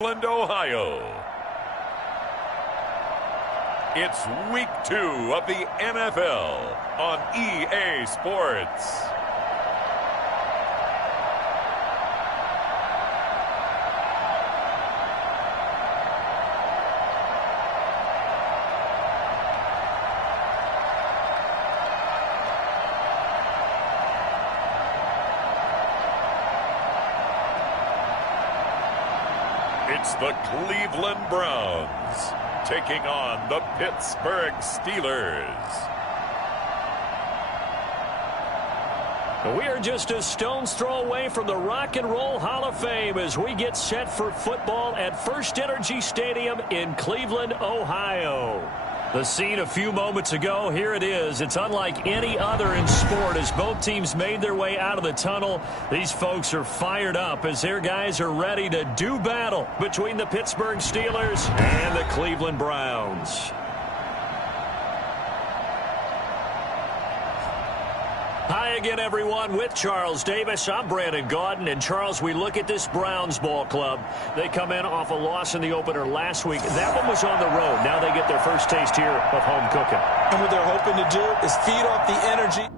Cleveland, Ohio. It's week 2 of the NFL on EA Sports. It's the Cleveland Browns taking on the Pittsburgh Steelers. We are just a stone's throw away from the Rock and Roll Hall of Fame as we get set for football at First Energy Stadium in Cleveland, Ohio. The scene a few moments ago, here it is. It's unlike any other in sport as both teams made their way out of the tunnel. These folks are fired up as their guys are ready to do battle between the Pittsburgh Steelers and the Cleveland Browns. Hi again, everyone, with Charles Davis. I'm Brandon Gaudin. And, Charles, we look at this Browns ball club. They come in off a loss in the opener last week. That one was on the road. Now they get their first taste here of home cooking. And what they're hoping to do is feed off the energy.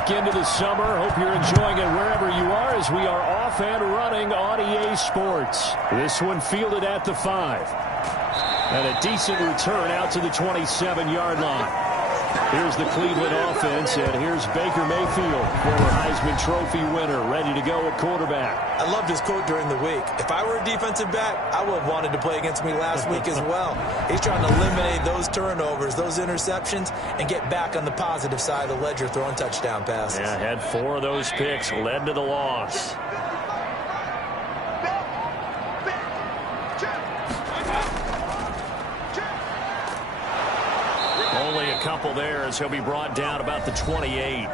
week into the summer. Hope you're enjoying it wherever you are as we are off and running on EA Sports. This one fielded at the 5. And a decent return out to the 27-yard line. Here's the Cleveland offense, and here's Baker Mayfield, former Heisman Trophy winner, ready to go at quarterback. I loved his quote during the week. If I were a defensive back, I would have wanted to play against me last week as well. He's trying to eliminate those turnovers, those interceptions, and get back on the positive side of the ledger throwing touchdown passes. Yeah, had 4 of those picks, led to the loss. Only a couple there as he'll be brought down about the 28.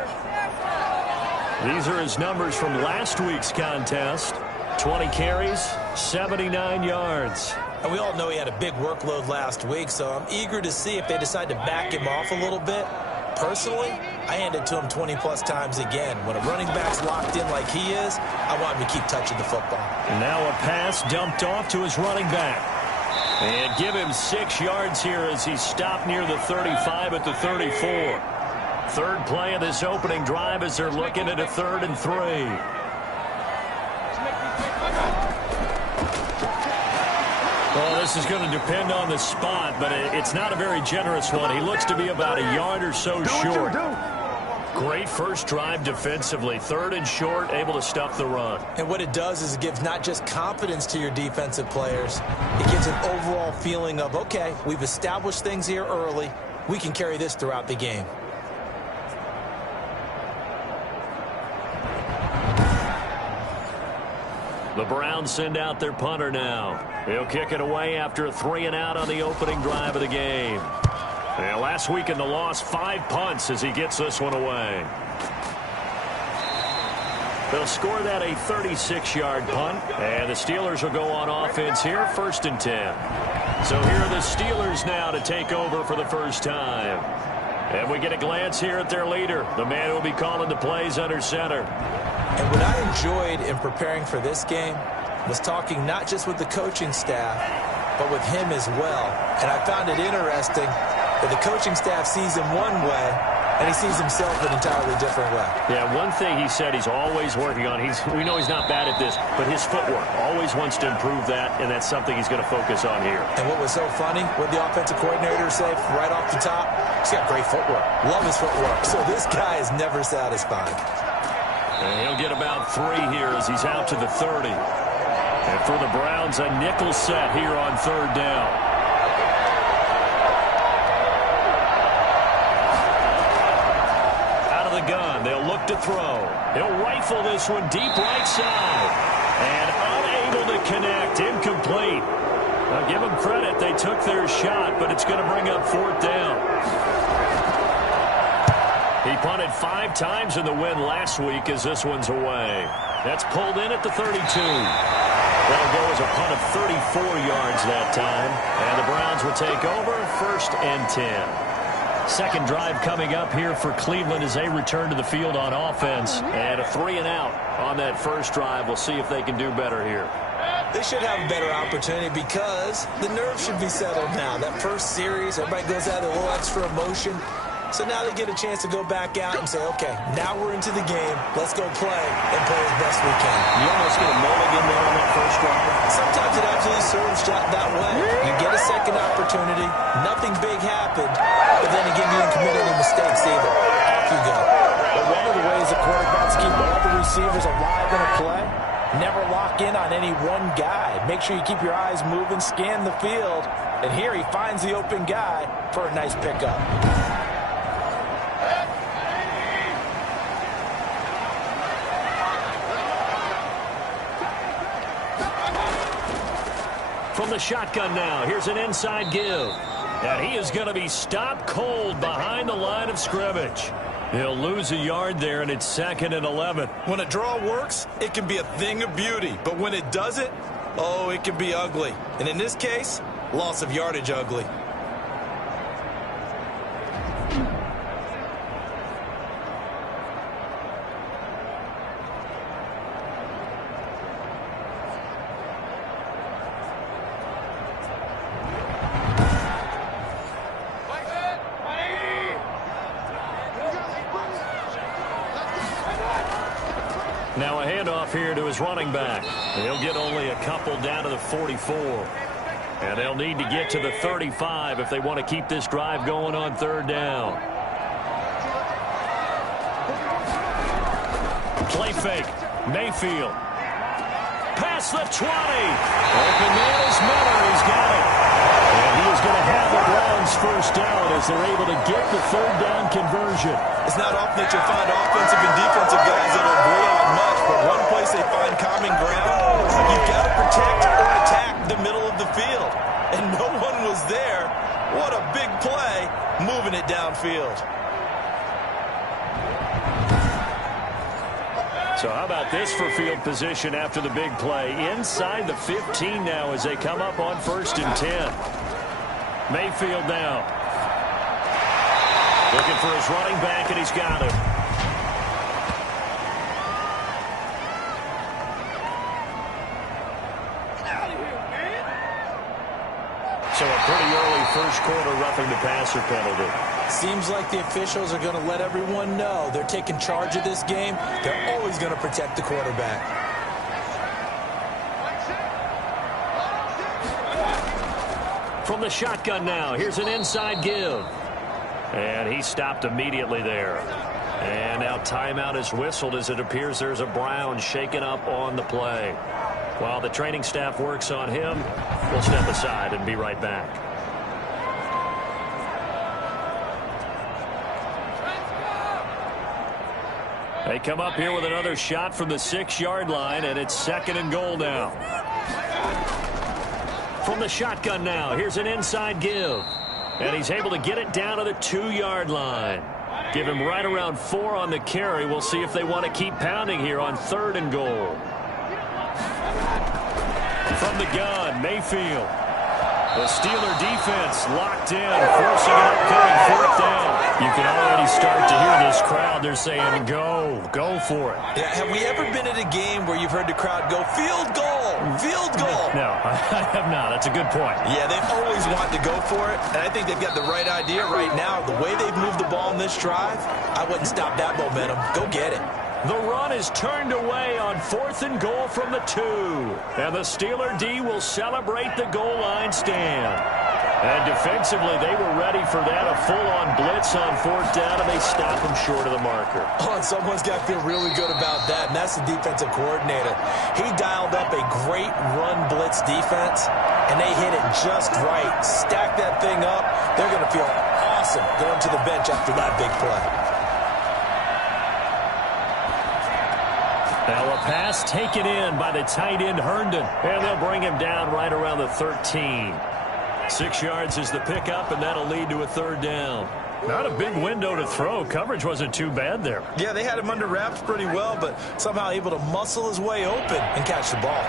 These are his numbers from last week's contest. 20 carries, 79 yards. And we all know he had a big workload last week, so I'm eager to see if they decide to back him off a little bit. Personally, I hand it to him 20-plus times again. When a running back's locked in like he is, I want him to keep touching the football. And now a pass dumped off to his running back. And give him 6 yards here as he stopped near the 35 at the 34. Third play of this opening drive as they're looking at a 3rd and 3. Well, this is going to depend on the spot, but it's not a very generous one. He looks to be about a yard or so short. Great first drive defensively. 3rd and short, able to stuff the run. And what it does is it gives not just confidence to your defensive players. It gives an overall feeling of, okay, we've established things here early. We can carry this throughout the game. The Browns send out their punter now. He'll kick it away after a 3-and-out on the opening drive of the game. And last week in the loss, 5 punts as he gets this one away. They'll score that a 36-yard punt. And the Steelers will go on offense here, 1st and 10. So here are the Steelers now to take over for the first time. And we get a glance here at their leader, the man who will be calling the plays under center. And what I enjoyed in preparing for this game was talking not just with the coaching staff, but with him as well. And I found it interesting that the coaching staff sees him one way, and he sees himself an entirely different way. Yeah, one thing he said he's always working on, we know he's not bad at this, but his footwork, always wants to improve that, and that's something he's going to focus on here. And what was so funny, what the offensive coordinator said right off the top, he's got great footwork. Love his footwork. So this guy is never satisfied. And he'll get about 3 here as he's out to the 30. And for the Browns, a nickel set here on 3rd down. Gun. They'll look to throw. He'll rifle this one deep right side. And unable to connect. Incomplete. Now give them credit. They took their shot, but it's going to bring up 4th down. He punted 5 times in the win last week as this one's away. That's pulled in at the 32. That'll go as a punt of 34 yards that time. And the Browns will take over 1st and 10. Second drive coming up here for Cleveland as they return to the field on offense. And a 3-and-out on that first drive. We'll see if they can do better here. They should have a better opportunity because the nerves should be settled now. That first series, everybody goes out with a little extra emotion. So now they get a chance to go back out and say, okay, now we're into the game. Let's go play and play as best we can. You almost get a mulligan there on that first drive. Sometimes it absolutely serves that way. You get a second opportunity. Nothing big happened. But then again, you didn't commit any mistakes either. Off you go. But one of the ways the quarterbacks keep all the receivers alive in a play, never lock in on any one guy. Make sure you keep your eyes moving, scan the field. And here he finds the open guy for a nice pickup. From the shotgun now, here's an inside give. And he is going to be stopped cold behind the line of scrimmage. He'll lose a yard there, and it's 2nd and 11. When a draw works, it can be a thing of beauty. But when it doesn't, oh, it can be ugly. And in this case, loss of yardage ugly. Now a handoff here to his running back. He'll get only a couple down to the 44. And they'll need to get to the 35 if they want to keep this drive going on third down. Play fake. Mayfield. Past the 20. Open man is Miller. He's got it. And he is going to have the Browns first down as they're able to get the third down conversion. It's not often that you'll find offensive and defensive guys that will agree on much, but one place they find common ground, you've got to protect or attack the middle of the field. And no one was there. What a big play, moving it downfield. So how about this for field position after the big play? Inside the 15 now as they come up on 1st and 10. Mayfield now. Looking for his running back, and he's got him. So a pretty early first quarter roughing the passer penalty. Seems like the officials are going to let everyone know they're taking charge of this game. They're always going to protect the quarterback. From the shotgun now, here's an inside give. And he stopped immediately there. And now timeout is whistled as it appears there's a Brown shaken up on the play. While the training staff works on him, we'll step aside and be right back. They come up here with another shot from the 6-yard line, and it's 2nd and goal now. From the shotgun now, here's an inside give. And he's able to get it down to the 2-yard line. Give him right around 4 on the carry. We'll see if they want to keep pounding here on 3rd and goal. From the gun, Mayfield. The Steeler defense locked in, forcing an upcoming 4th down. You can already start to hear this crowd. They're saying, go for it. Yeah, have we ever been at a game where you've heard the crowd go, field goal, field goal? No, I have not. That's a good point. Yeah, they've always wanted to go for it, and I think they've got the right idea right now. The way they've moved the ball in this drive, I wouldn't stop that momentum. Go get it. The run is turned away on 4th and goal from the 2. And the Steeler D will celebrate the goal line stand. And defensively, they were ready for that, a full-on blitz on 4th down, and they stop him short of the marker. Oh, and someone's got to feel really good about that, and that's the defensive coordinator. He dialed up a great run blitz defense, and they hit it just right. Stack that thing up. They're going to feel awesome going to the bench after that big play. Now a pass taken in by the tight end Herndon. And they'll bring him down right around the 13. 6 yards is the pickup, and that'll lead to a 3rd down. Not a big window to throw. Coverage wasn't too bad there. Yeah, they had him under wraps pretty well, but somehow able to muscle his way open and catch the ball.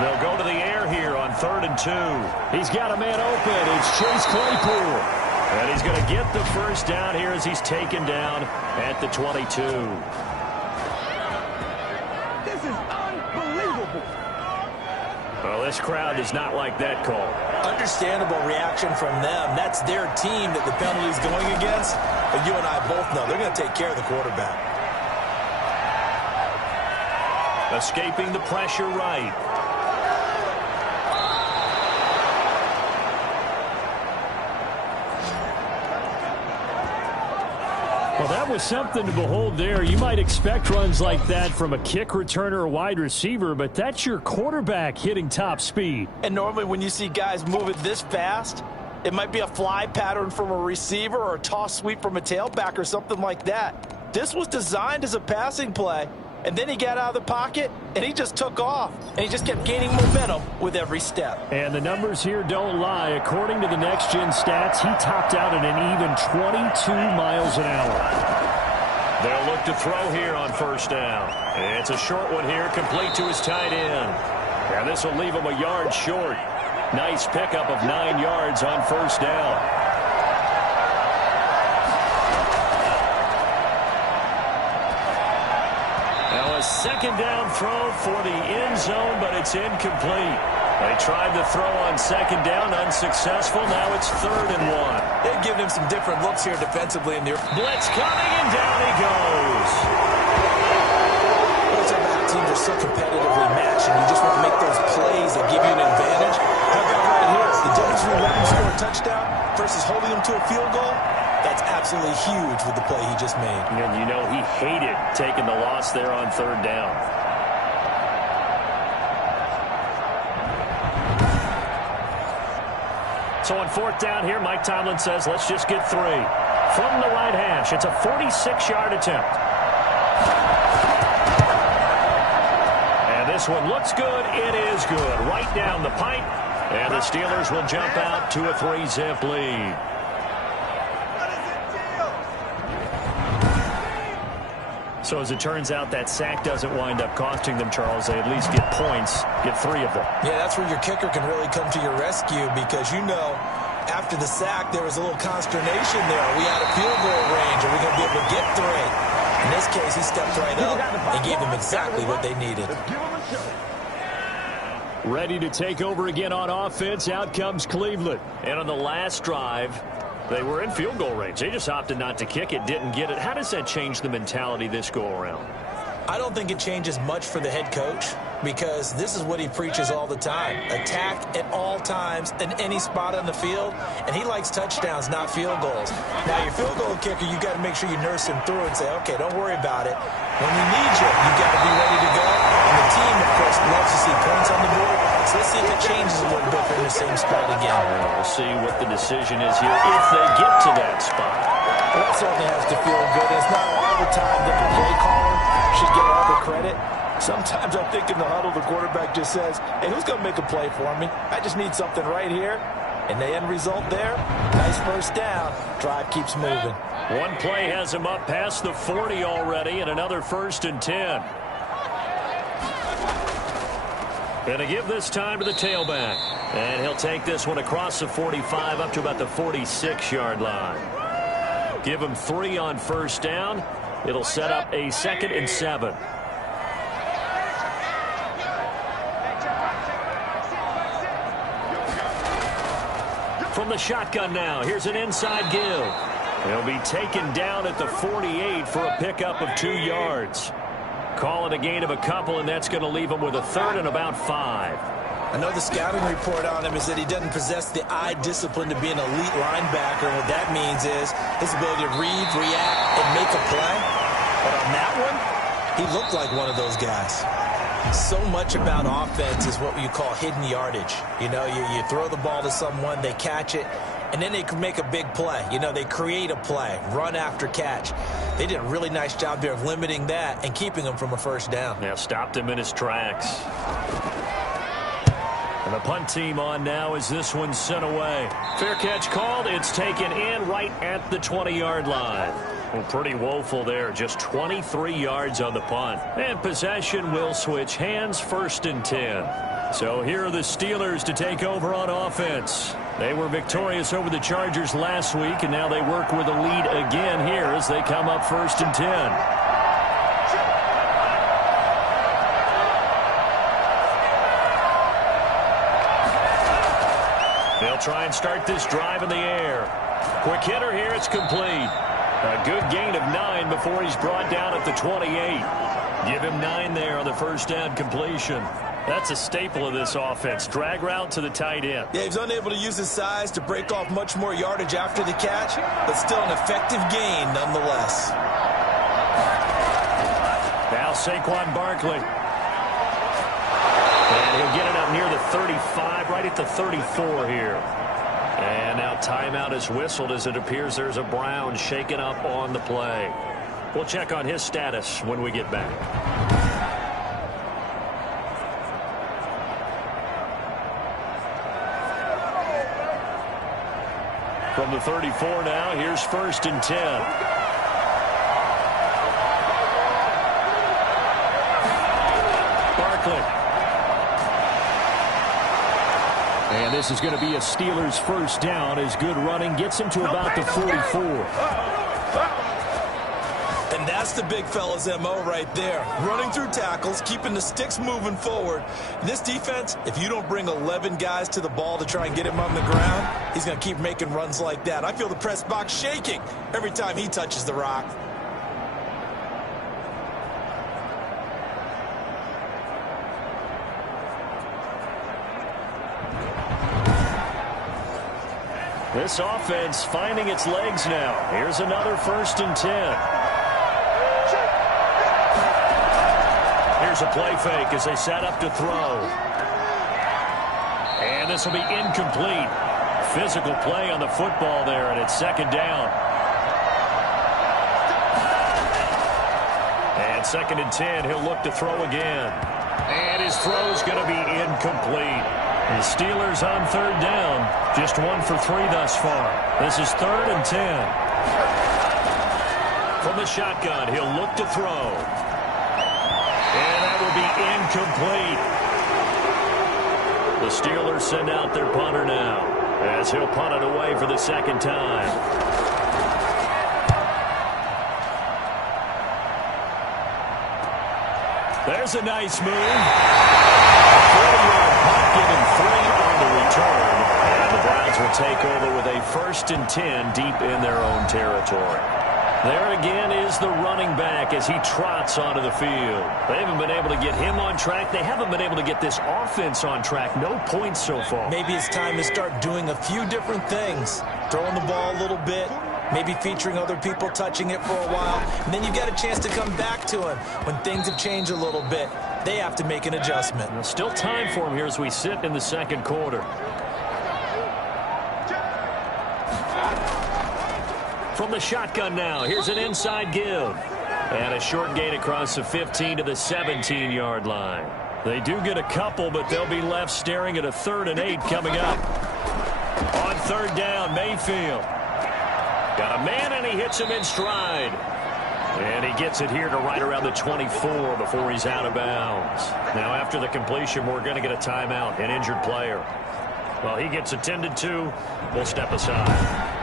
They'll go to the air here on 3rd and 2. He's got a man open. It's Chase Claypool. And he's going to get the first down here as he's taken down at the 22. This is unbelievable. Well, this crowd does not like that call. Understandable reaction from them. That's their team that the penalty's going against. But you and I both know they're going to take care of the quarterback. Escaping the pressure right. Well, that was something to behold there. You might expect runs like that from a kick returner or wide receiver, but that's your quarterback hitting top speed. And normally when you see guys move it this fast, it might be a fly pattern from a receiver or a toss sweep from a tailback or something like that. This was designed as a passing play, and then he got out of the pocket, and he just took off. And he just kept gaining momentum with every step. And the numbers here don't lie. According to the next-gen stats, he topped out at an even 22 miles an hour. They'll look to throw here on 1st down. It's a short one here, complete to his tight end. And this will leave him a yard short. Nice pickup of 9 yards on 1st down. Now a 2nd down throw for the end zone, but it's incomplete. They tried to throw on second down, unsuccessful. Now it's 3rd and 1. They've given him some different looks here defensively. In the blitz coming, and down he goes. Those are teams are so competitively matched, and you just want to make those plays that give you an advantage. How about right here? The difference between letting him score a touchdown versus holding him to a field goal, that's absolutely huge with the play he just made. And you know he hated taking the loss there on 3rd down. So on 4th down here, Mike Tomlin says, let's just get 3. From the right hash, it's a 46-yard attempt. And this one looks good. It is good. Right down the pipe. And the Steelers will jump out to a 3-zip lead. So as it turns out, that sack doesn't wind up costing them, Charles. They at least get points, get 3 of them. Yeah, that's where your kicker can really come to your rescue because, you know, after the sack, there was a little consternation there. Are we out of field goal range? Are we going to be able to get 3? In this case, he stepped right up and gave them exactly what they needed. Ready to take over again on offense. Out comes Cleveland. And on the last drive, they were in field goal range. They just opted not to kick it, didn't get it. How does that change the mentality this go-around? I don't think it changes much for the head coach because this is what he preaches all the time. Attack at all times in any spot on the field, and he likes touchdowns, not field goals. Now, your field goal kicker, you got to make sure you nurse him through and say, okay, don't worry about it. When we need you, you got to be ready to go. And the team, of course, loves to see points on the board. So let's see if it changes a little bit for the same spot again. We'll see what the decision is here if they get to that spot. Well, that certainly has to feel good. It's not all the time that the play caller should get all the credit. Sometimes I'm thinking the huddle, the quarterback just says, hey, who's going to make a play for me? I just need something right here. And the end result there, nice first down. Drive keeps moving. One play has him up past the 40 already, and another 1st and 10. Going to give this time to the tailback. And he'll take this one across the 45 up to about the 46-yard line. Give him 3 on 1st down. It'll set up a 2nd and 7. From the shotgun now, here's an inside give. He'll be taken down at the 48 for a pickup of 2 yards. Call it a gain of a couple, and that's going to leave him with a 3rd and about 5. I know the scouting report on him is that he doesn't possess the eye discipline to be an elite linebacker. And what that means is his ability to read, react, and make a play. But on that one, he looked like one of those guys. So much about offense is what you call hidden yardage. You know, you throw the ball to someone, they catch it, and then they can make a big play. You know, they create a play, run after catch. They did a really nice job there of limiting that and keeping him from a 1st down. Yeah, stopped him in his tracks. And the punt team on now as this one's sent away. Fair catch called. It's taken in right at the 20-yard line. Well, pretty woeful there. Just 23 yards on the punt. And possession will switch hands, 1st and 10. So here are the Steelers to take over on offense. They were victorious over the Chargers last week, and now they work with a lead again here as they come up 1st and 10. They'll try and start this drive in the air. Quick hitter here, it's complete. A good gain of 9 before he's brought down at the 28. Give him 9 there on the 1st down completion. That's a staple of this offense. Drag route to the tight end. Yeah, he's unable to use his size to break off much more yardage after the catch, but still an effective gain nonetheless. Now Saquon Barkley. And he'll get it up near the 35, right at the 34 here. And now timeout is whistled as it appears there's a Brown shaken up on the play. We'll check on his status when we get back. From the 34 now, here's 1st and 10. Barkley. And this is going to be a Steelers 1st down as good running gets him to about the 44. And that's the big fella's MO right there. Running through tackles, keeping the sticks moving forward. This defense, if you don't bring 11 guys to the ball to try and get him on the ground, he's going to keep making runs like that. I feel the press box shaking every time he touches the rock. This offense finding its legs now. Here's another 1st and 10. Here's a play fake as they set up to throw. And this will be incomplete. Physical play on the football there, and it's 2nd down. And 2nd and 10, he'll look to throw again. And his throw's going to be incomplete. The Steelers on 3rd down. Just 1 for 3 thus far. This is 3rd and 10. From the shotgun, he'll look to throw. And that will be incomplete. The Steelers send out their punter now, as he'll punt it away for the 2nd time. There's a nice move. A 40-yard punt, giving 3 on the return. And the Browns will take over with a 1st and 10 deep in their own territory. There again is the running back as he trots onto the field. They haven't been able to get him on track. They haven't been able to get this offense on track. No points so far. Maybe it's time to start doing a few different things. Throwing the ball a little bit. Maybe featuring other people touching it for a while. And then you get a chance to come back to him when things have changed a little bit. They have to make an adjustment. Well, still time for him here as we sit in the 2nd quarter. From the shotgun now, here's an inside give. And a short gain across the 15 to the 17-yard line. They do get a couple, but they'll be left staring at a 3rd and 8 coming up. On 3rd down, Mayfield. Got a man, and he hits him in stride. And he gets it here to right around the 24 before he's out of bounds. Now, after the completion, we're going to get a timeout, an injured player. Well, he gets attended to. We'll step aside.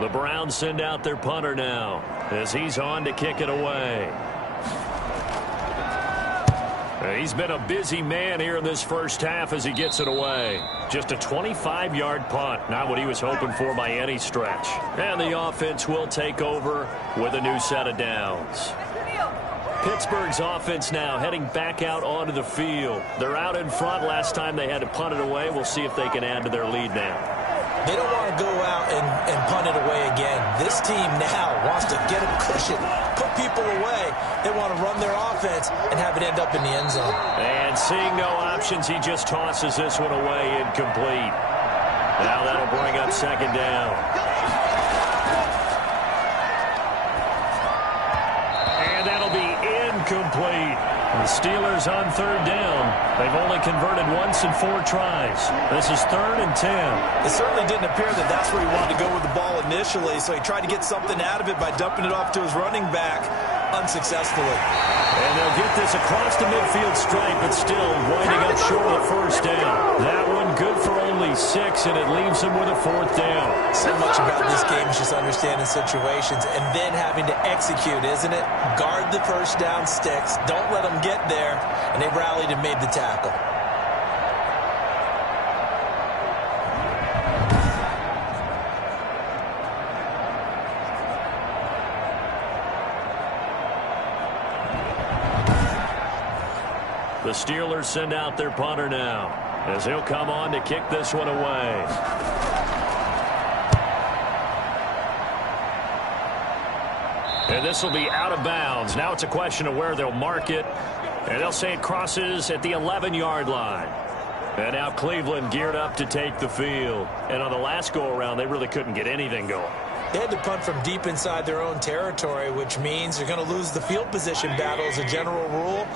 The Browns send out their punter now as he's on to kick it away. He's been a busy man here in this first half as he gets it away. Just a 25-yard punt, not what he was hoping for by any stretch. And the offense will take over with a new set of downs. Pittsburgh's offense now heading back out onto the field. They're out in front. Last time they had to punt it away. We'll see if they can add to their lead now. They don't want to go out and punt it away again. This team now wants to get a cushion, put people away. They want to run their offense and have it end up in the end zone. And seeing no options, he just tosses this one away incomplete. Now that'll bring up 2nd down. And that'll be incomplete. The Steelers on 3rd down. They've only converted once in 4 tries. This is 3rd and 10. It certainly didn't appear that that's where he wanted to go with the ball initially, so he tried to get something out of it by dumping it off to his running back unsuccessfully. And they'll get this across the midfield stripe, but still winding up short of the 1st down. That one good for only 6, and it leaves them with a 4th down. So much about this game is just understanding situations and then having to execute, isn't it? Guard the 1st down sticks. Don't let them get there. And they rallied and made the tackle. The Steelers send out their punter now as he'll come on to kick this one away. And this will be out of bounds. Now it's a question of where they'll mark it. And they'll say it crosses at the 11-yard line. And now Cleveland geared up to take the field. And on the last go-around, they really couldn't get anything going. They had to punt from deep inside their own territory, which means they're going to lose the field position battle as a general rule.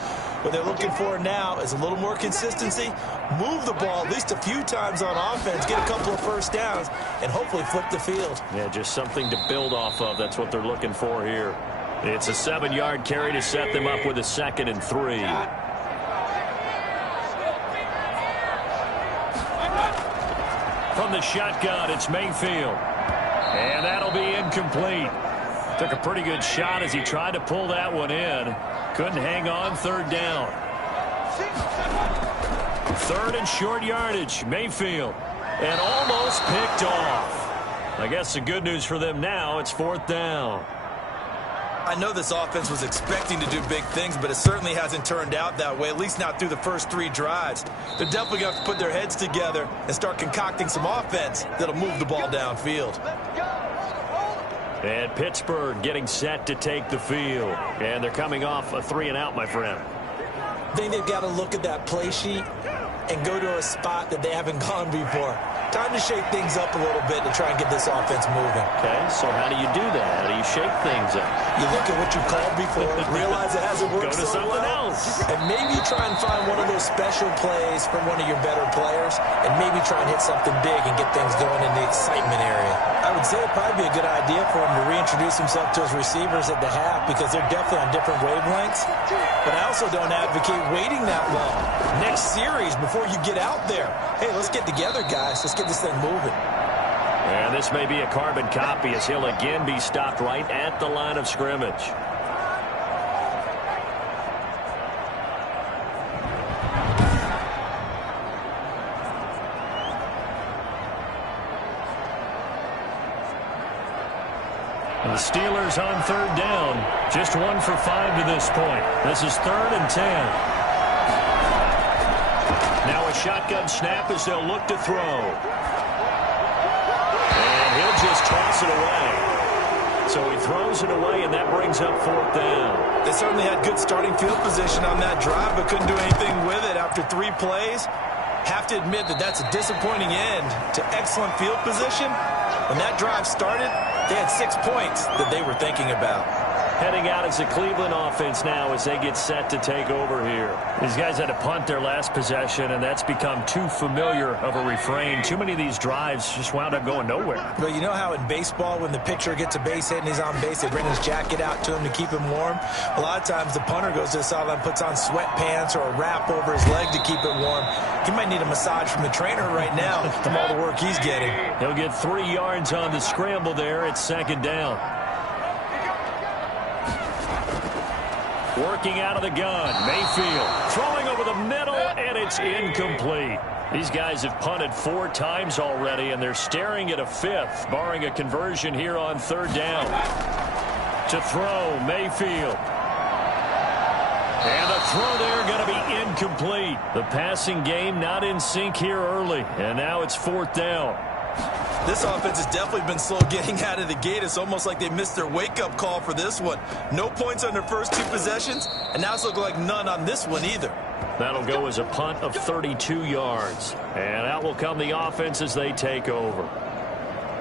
What they're looking for now is a little more consistency, move the ball at least a few times on offense, get a couple of 1st downs, and hopefully flip the field. Yeah, just something to build off of. That's what they're looking for here. It's a 7-yard carry to set them up with a 2nd and 3. from the shotgun. It's Mayfield. And that'll be incomplete. Took a pretty good shot as he tried to pull that one in. Couldn't hang on. Third down. Third and short yardage. Mayfield. And almost picked off. I guess the good news for them now, it's fourth down. I know this offense was expecting to do big things, but it certainly hasn't turned out that way, at least not through the first 3 drives. They're definitely going to have to put their heads together and start concocting some offense that'll move the ball downfield. And Pittsburgh getting set to take the field. And they're coming off a 3-and-out, my friend. I think they've got to look at that play sheet and go to a spot that they haven't gone before. Time to shake things up a little bit to try and get this offense moving. Okay, so how do you do that? How do you shake things up? You look at what you called before, realize it hasn't worked Go to so something well, else. and maybe try and find one of those special plays from one of your better players, and maybe try and hit something big and get things going in the excitement area. I would say it'd probably be a good idea for him to reintroduce himself to his receivers at the half because they're definitely on different wavelengths. But I also don't advocate waiting that long. Next series, before you get out there, hey, let's get together, guys. Let's get this thing moving. And this may be a carbon copy as he'll again be stopped right at the line of scrimmage. And the Steelers on third down. Just 1 for 5 to this point. This is 3rd and 10. Now a shotgun snap as they'll look to throw. And he'll just toss it away. So he throws it away, and that brings up 4th down. They certainly had good starting field position on that drive, but couldn't do anything with it after 3 plays. Have to admit that that's a disappointing end to excellent field position. When that drive started, they had 6 points that they were thinking about. Heading out as the Cleveland offense now as they get set to take over here. These guys had to punt their last possession, and that's become too familiar of a refrain. Too many of these drives just wound up going nowhere. But you know how in baseball, when the pitcher gets a base hit and he's on base, they bring his jacket out to him to keep him warm? A lot of times the punter goes to the sideline, puts on sweatpants or a wrap over his leg to keep it warm. He might need a massage from the trainer right now from all the work he's getting. He'll get 3 yards on the scramble there. It's 2nd down. Working out of the gun, Mayfield throwing over the middle, and it's incomplete. These guys have punted 4 times already, and they're staring at a 5th, barring a conversion here on 3rd down. To throw, Mayfield. And the throw there going to be incomplete. The passing game not in sync here early, and now it's 4th down. This offense has definitely been slow getting out of the gate. It's almost like they missed their wake-up call for this one. No points on their first 2 possessions, and now it's looking like none on this one either. That'll go as a punt of 32 yards. And out will come the offense as they take over.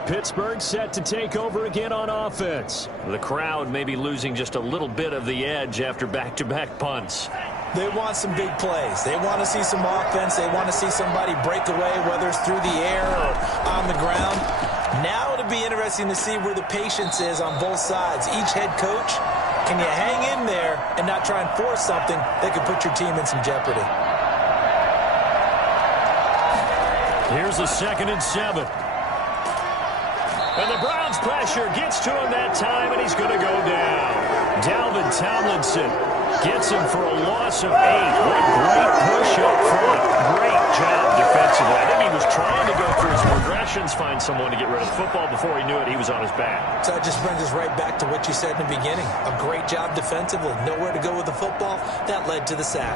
Pittsburgh set to take over again on offense. The crowd may be losing just a little bit of the edge after back-to-back punts. They want some big plays. They want to see some offense. They want to see somebody break away, whether it's through the air or on the ground. Now it'll be interesting to see where the patience is on both sides. Each head coach, can you hang in there and not try and force something that could put your team in some jeopardy? Here's a 2nd and 7. And the Browns pressure gets to him that time, and he's going to go down. Dalvin Tomlinson gets him for a loss of 8. What a great push up front. Great job defensively. I think he was trying to go through his progressions, find someone to get rid of the football. Before he knew it, he was on his back. So that just brings us right back to what you said in the beginning. A great job defensively. Nowhere to go with the football. That led to the sack.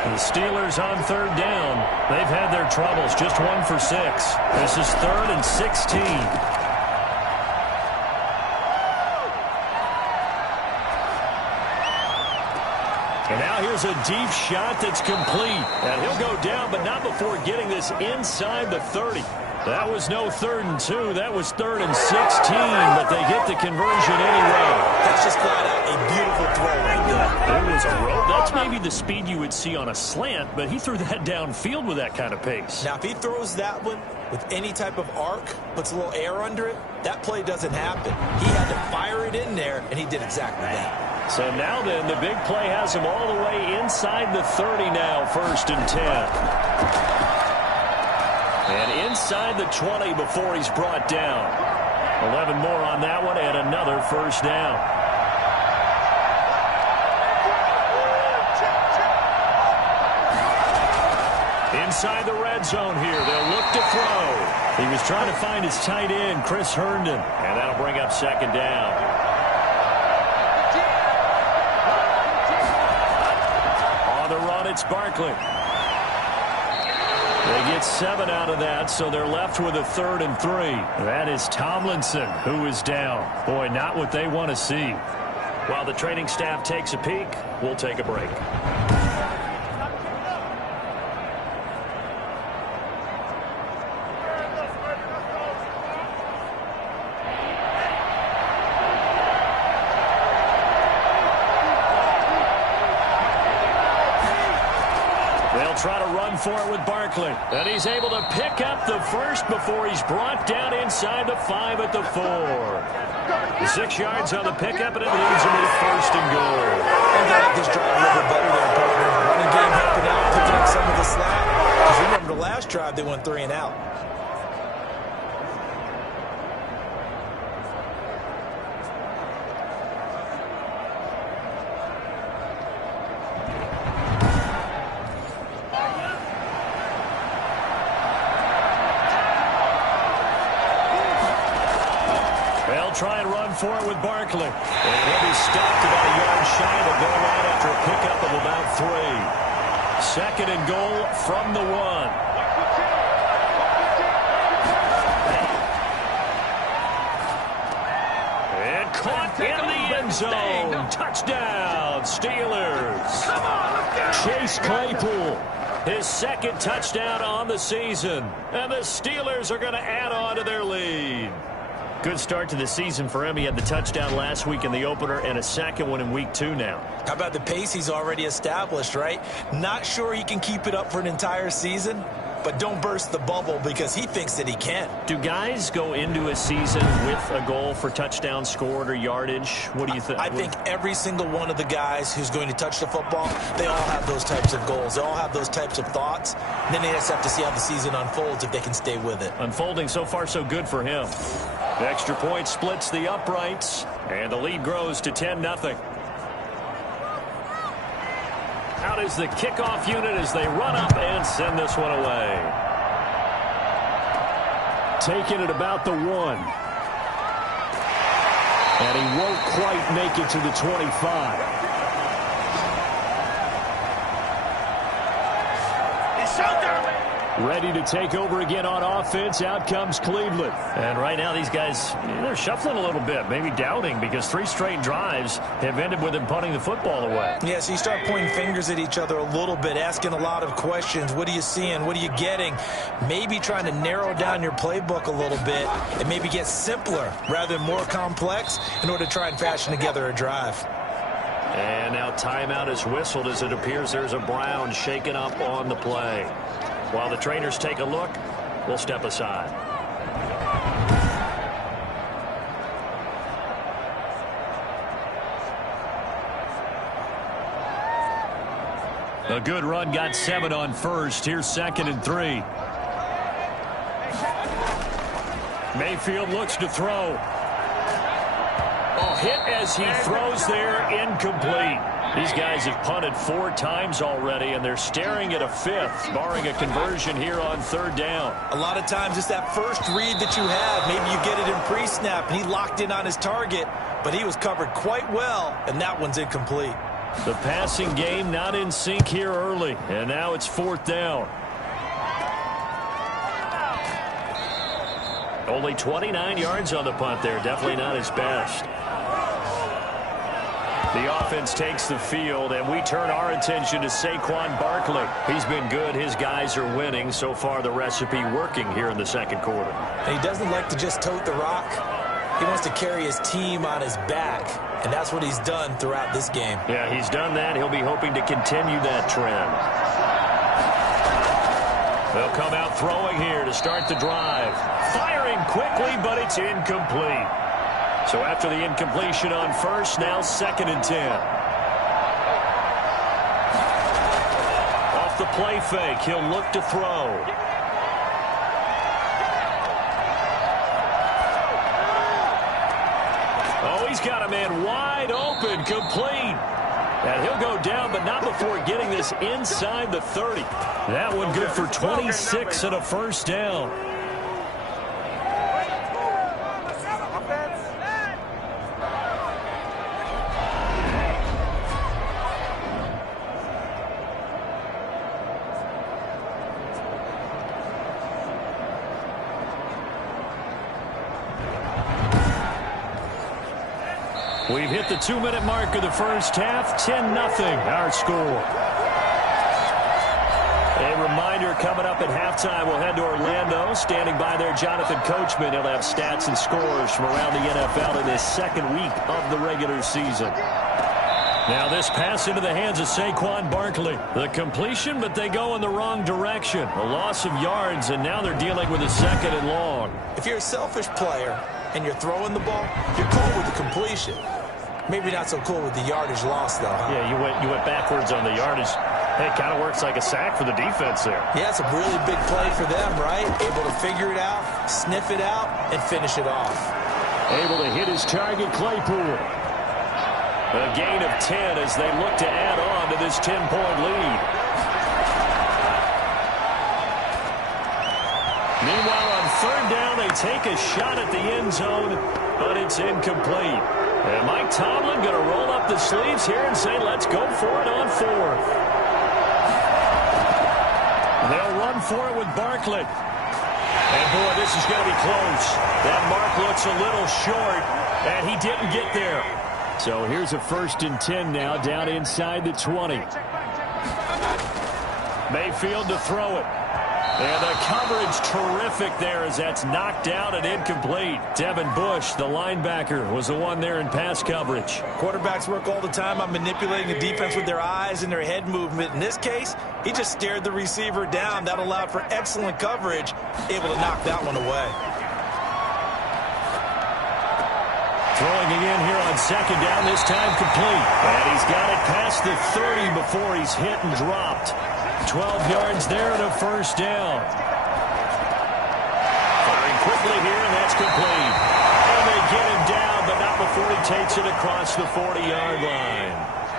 The Steelers on 3rd down. They've had their troubles. Just 1 for 6. This is 3rd and 16. And now here's a deep shot that's complete. And he'll go down, but not before getting this inside the 30. That was no 3rd and 2. That was 3rd and 16, but they get the conversion anyway. That's just flat out a beautiful throw right there. It was a rope. That's maybe the speed you would see on a slant, but he threw that downfield with that kind of pace. Now, if he throws that one with any type of arc, puts a little air under it, that play doesn't happen. He had to fire it in there, and he did exactly that. So now then, the big play has him all the way inside the 30 now, 1st and 10. And inside the 20 before he's brought down. 11 more on that one and another first down. Inside the red zone here. They'll look to throw. He was trying to find his tight end, Chris Herndon. And that'll bring up second down. On the run, it's Barkley. They get 7 out of that, so they're left with a 3rd and 3. That is Tomlinson, who is down. Boy, not what they want to see. While the training staff takes a peek, we'll take a break. Try to run for it with Barkley. And he's able to pick up the first before he's brought down inside the 5 at the 4. 6 yards on the pickup, and it leads him to the 1st and goal. And they like this drive a little bit better there, partner. Running game helping out, picking up some of the slack. Because remember the last drive, they went 3 and out. Try and run for it with Barkley. And he'll be stopped about a yard shy of the goal line after a pickup of about 3. 2nd and goal from the 1. And caught in the end zone. Touchdown, Steelers. Come on, let's go. Chase Claypool, his 2nd touchdown on the season. And the Steelers are going to add on to their lead. Good start to the season for him. He had the touchdown last week in the opener and a 2nd one in week 2 now. How about the pace he's already established, right? Not sure he can keep it up for an entire season, but don't burst the bubble because he thinks that he can. Do guys go into a season with a goal for touchdown scored or yardage? What do you think? I think every single one of the guys who's going to touch the football, they all have those types of goals. They all have those types of thoughts. And then they just have to see how the season unfolds if they can stay with it. Unfolding so far so good for him. The extra point splits the uprights, and the lead grows to 10-0. Out is the kickoff unit as they run up and send this one away. Taking it about the 1. And he won't quite make it to the 25. Ready to take over again on offense. Out comes Cleveland. And right now these guys, they're shuffling a little bit, maybe doubting, because 3 straight drives have ended with them punting the football away. Yeah, so you start pointing fingers at each other a little bit, asking a lot of questions. What are you seeing? What are you getting? Maybe trying to narrow down your playbook a little bit and maybe get simpler rather than more complex in order to try and fashion together a drive. And now timeout is whistled as it appears there's a Brown shaken up on the play. While the trainers take a look, we'll step aside. A good run, got 7 on first. Here's 2nd and 3. Mayfield looks to throw. A hit as he throws there, incomplete. These guys have punted 4 times already, and they're staring at a 5th, barring a conversion here on 3rd down. A lot of times it's that first read that you have. Maybe you get it in pre-snap, and he locked in on his target, but he was covered quite well, and that one's incomplete. The passing game not in sync here early, and now it's 4th down. Only 29 yards on the punt there. Definitely not his best. The offense takes the field, and we turn our attention to Saquon Barkley. He's been good. His guys are winning. So far, the recipe working here in the 2nd quarter. And he doesn't like to just tote the rock. He wants to carry his team on his back, and that's what he's done throughout this game. Yeah, he's done that. He'll be hoping to continue that trend. They'll come out throwing here to start the drive. Firing quickly, but it's incomplete. So after the incompletion on first, now 2nd and 10. Off the play fake, he'll look to throw. he's got a man wide open, complete. And he'll go down, but not before getting this inside the 30. That one good for 26 and a first down. We've hit the 2-minute mark of the first half. 10-0 our score. A reminder, coming up at halftime, we'll head to Orlando. Standing by there, Jonathan Coachman. He'll have stats and scores from around the NFL in this second week of the regular season. Now this pass into the hands of Saquon Barkley. The completion, but they go in the wrong direction. A loss of yards, and now they're dealing with a 2nd and long. If you're a selfish player and you're throwing the ball, you're cool with the completion. Maybe not so cool with the yardage loss, though, huh? Yeah, you went backwards on the yardage. Hey, it kind of works like a sack for the defense there. Yeah, it's a really big play for them, right? Able to figure it out, sniff it out, and finish it off. Able to hit his target, Claypool. A gain of 10 as they look to add on to this 10-point lead. Meanwhile, on 3rd down, they take a shot at the end zone, but it's incomplete. And Mike Tomlin going to roll up the sleeves here and say, let's go for it on 4th. They'll run for it with Barkley. And, boy, this is going to be close. That mark looks a little short, and he didn't get there. So here's a 1st and 10 now, down inside the 20. Mayfield to throw it. And the coverage terrific there as that's knocked down and incomplete. Devin Bush, the linebacker, was the one there in pass coverage. Quarterbacks work all the time on manipulating the defense with their eyes and their head movement. In this case, he just stared the receiver down. That allowed for excellent coverage, able to knock that one away. Throwing again here on 2nd down, this time complete. And he's got it past the 30 before he's hit and dropped. 12 yards there and a first down. Firing quickly here, and that's complete. And they get him down, but not before he takes it across the 40-yard line.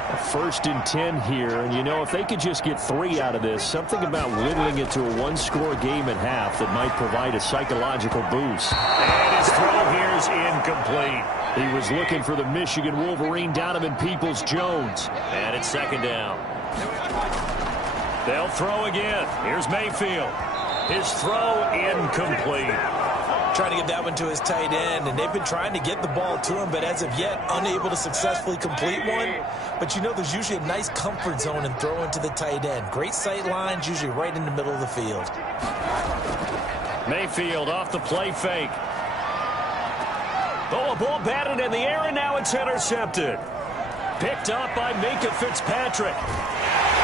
A 1st and 10 here, and you know, if they could just get 3 out of this, something about whittling it to a 1-score game at half that might provide a psychological boost. And his throw here is incomplete. He was looking for the Michigan Wolverine, Donovan Peoples-Jones. And it's 2nd down. They'll throw again. Here's Mayfield. His throw incomplete. Trying to get that one to his tight end, and they've been trying to get the ball to him, but as of yet, unable to successfully complete one. But you know, there's usually a nice comfort zone in throwing to the tight end. Great sight lines, usually right in the middle of the field. Mayfield off the play fake. Oh, a ball batted in the air, and now it's intercepted. Picked up by Minkah Fitzpatrick.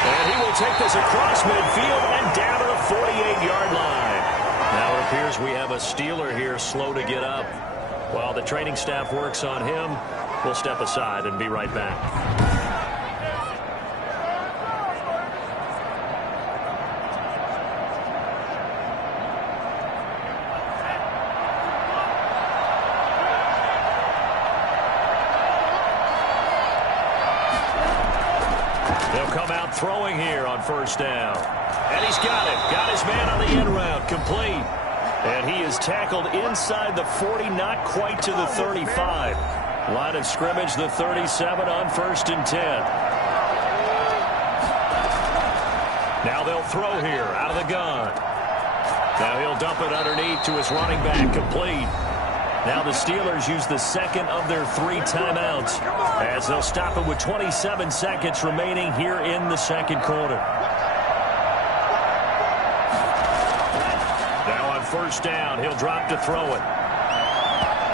And he will take this across midfield and down to the 48-yard line. Now it appears we have a Steeler here slow to get up. While the training staff works on him, we'll step aside and be right back. Throwing here on 1st down. And he's got it. Got his man on the end route. Complete. And he is tackled inside the 40, not quite to the 35. Line of scrimmage, the 37 on 1st and 10. Now they'll throw here out of the gun. Now he'll dump it underneath to his running back. Complete. Now the Steelers use the 2nd of their 3 timeouts as they'll stop it with 27 seconds remaining here in the 2nd quarter. Now on 1st down, he'll drop to throw it.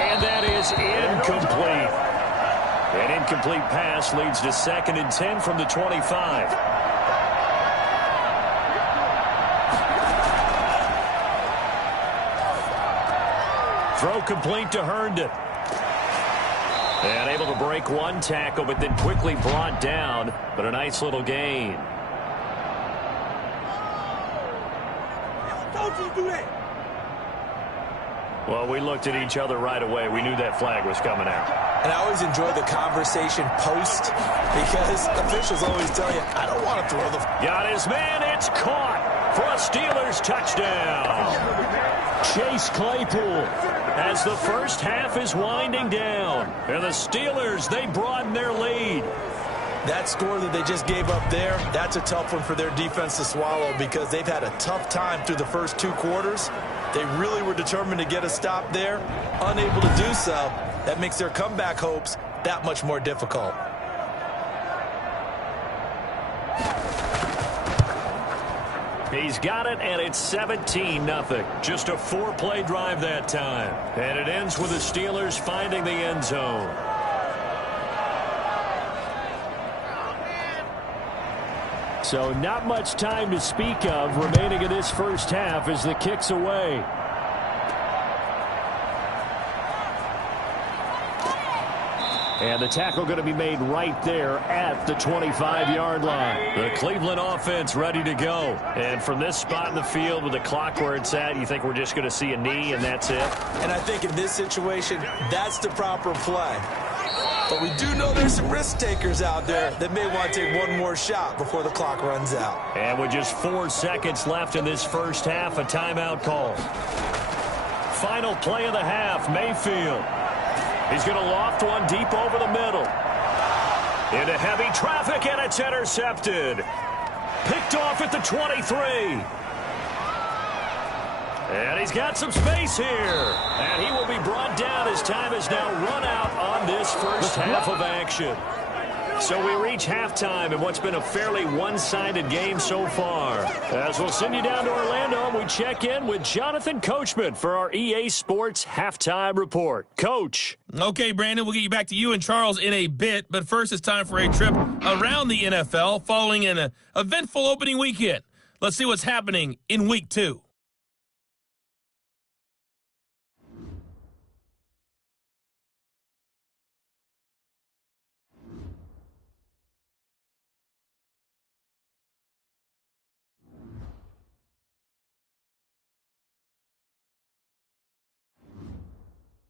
And that is incomplete. An incomplete pass leads to 2nd and 10 from the 25. Throw complete to Herndon. And able to break one tackle, but then quickly brought down. But a nice little gain. Told you to do that. Well, we looked at each other right away. We knew that flag was coming out. And I always enjoy the conversation post because officials always tell you, I don't want to throw the... Got his man. It's caught for a Steelers touchdown. Chase Claypool as the first half is winding down. And the Steelers, they broaden their lead. That score that they just gave up there, that's a tough one for their defense to swallow because they've had a tough time through the first 2 quarters. They really were determined to get a stop there, unable to do so. That makes their comeback hopes that much more difficult. He's got it, and it's 17-0. Just a 4-play drive that time. And it ends with the Steelers finding the end zone. So not much time to speak of remaining in this first half as the kick's away. And the tackle going to be made right there at the 25-yard line. The Cleveland offense ready to go. And from this spot in the field with the clock where it's at, you think we're just going to see a knee and that's it? And I think in this situation, that's the proper play. But we do know there's some risk takers out there that may want to take one more shot before the clock runs out. And with just 4 seconds left in this first half, a timeout call. Final play of the half, Mayfield. He's going to loft one deep over the middle. Into heavy traffic, and it's intercepted. Picked off at the 23. And he's got some space here. And he will be brought down as time has now run out on this first half of action. So we reach halftime in what's been a fairly one-sided game so far. As we'll send you down to Orlando, we check in with Jonathan Coachman for our EA Sports Halftime Report. Coach. Okay, Brandon, we'll get you back to you and Charles in a bit. But first, it's time for a trip around the NFL following an eventful opening weekend. Let's see what's happening in Week 2.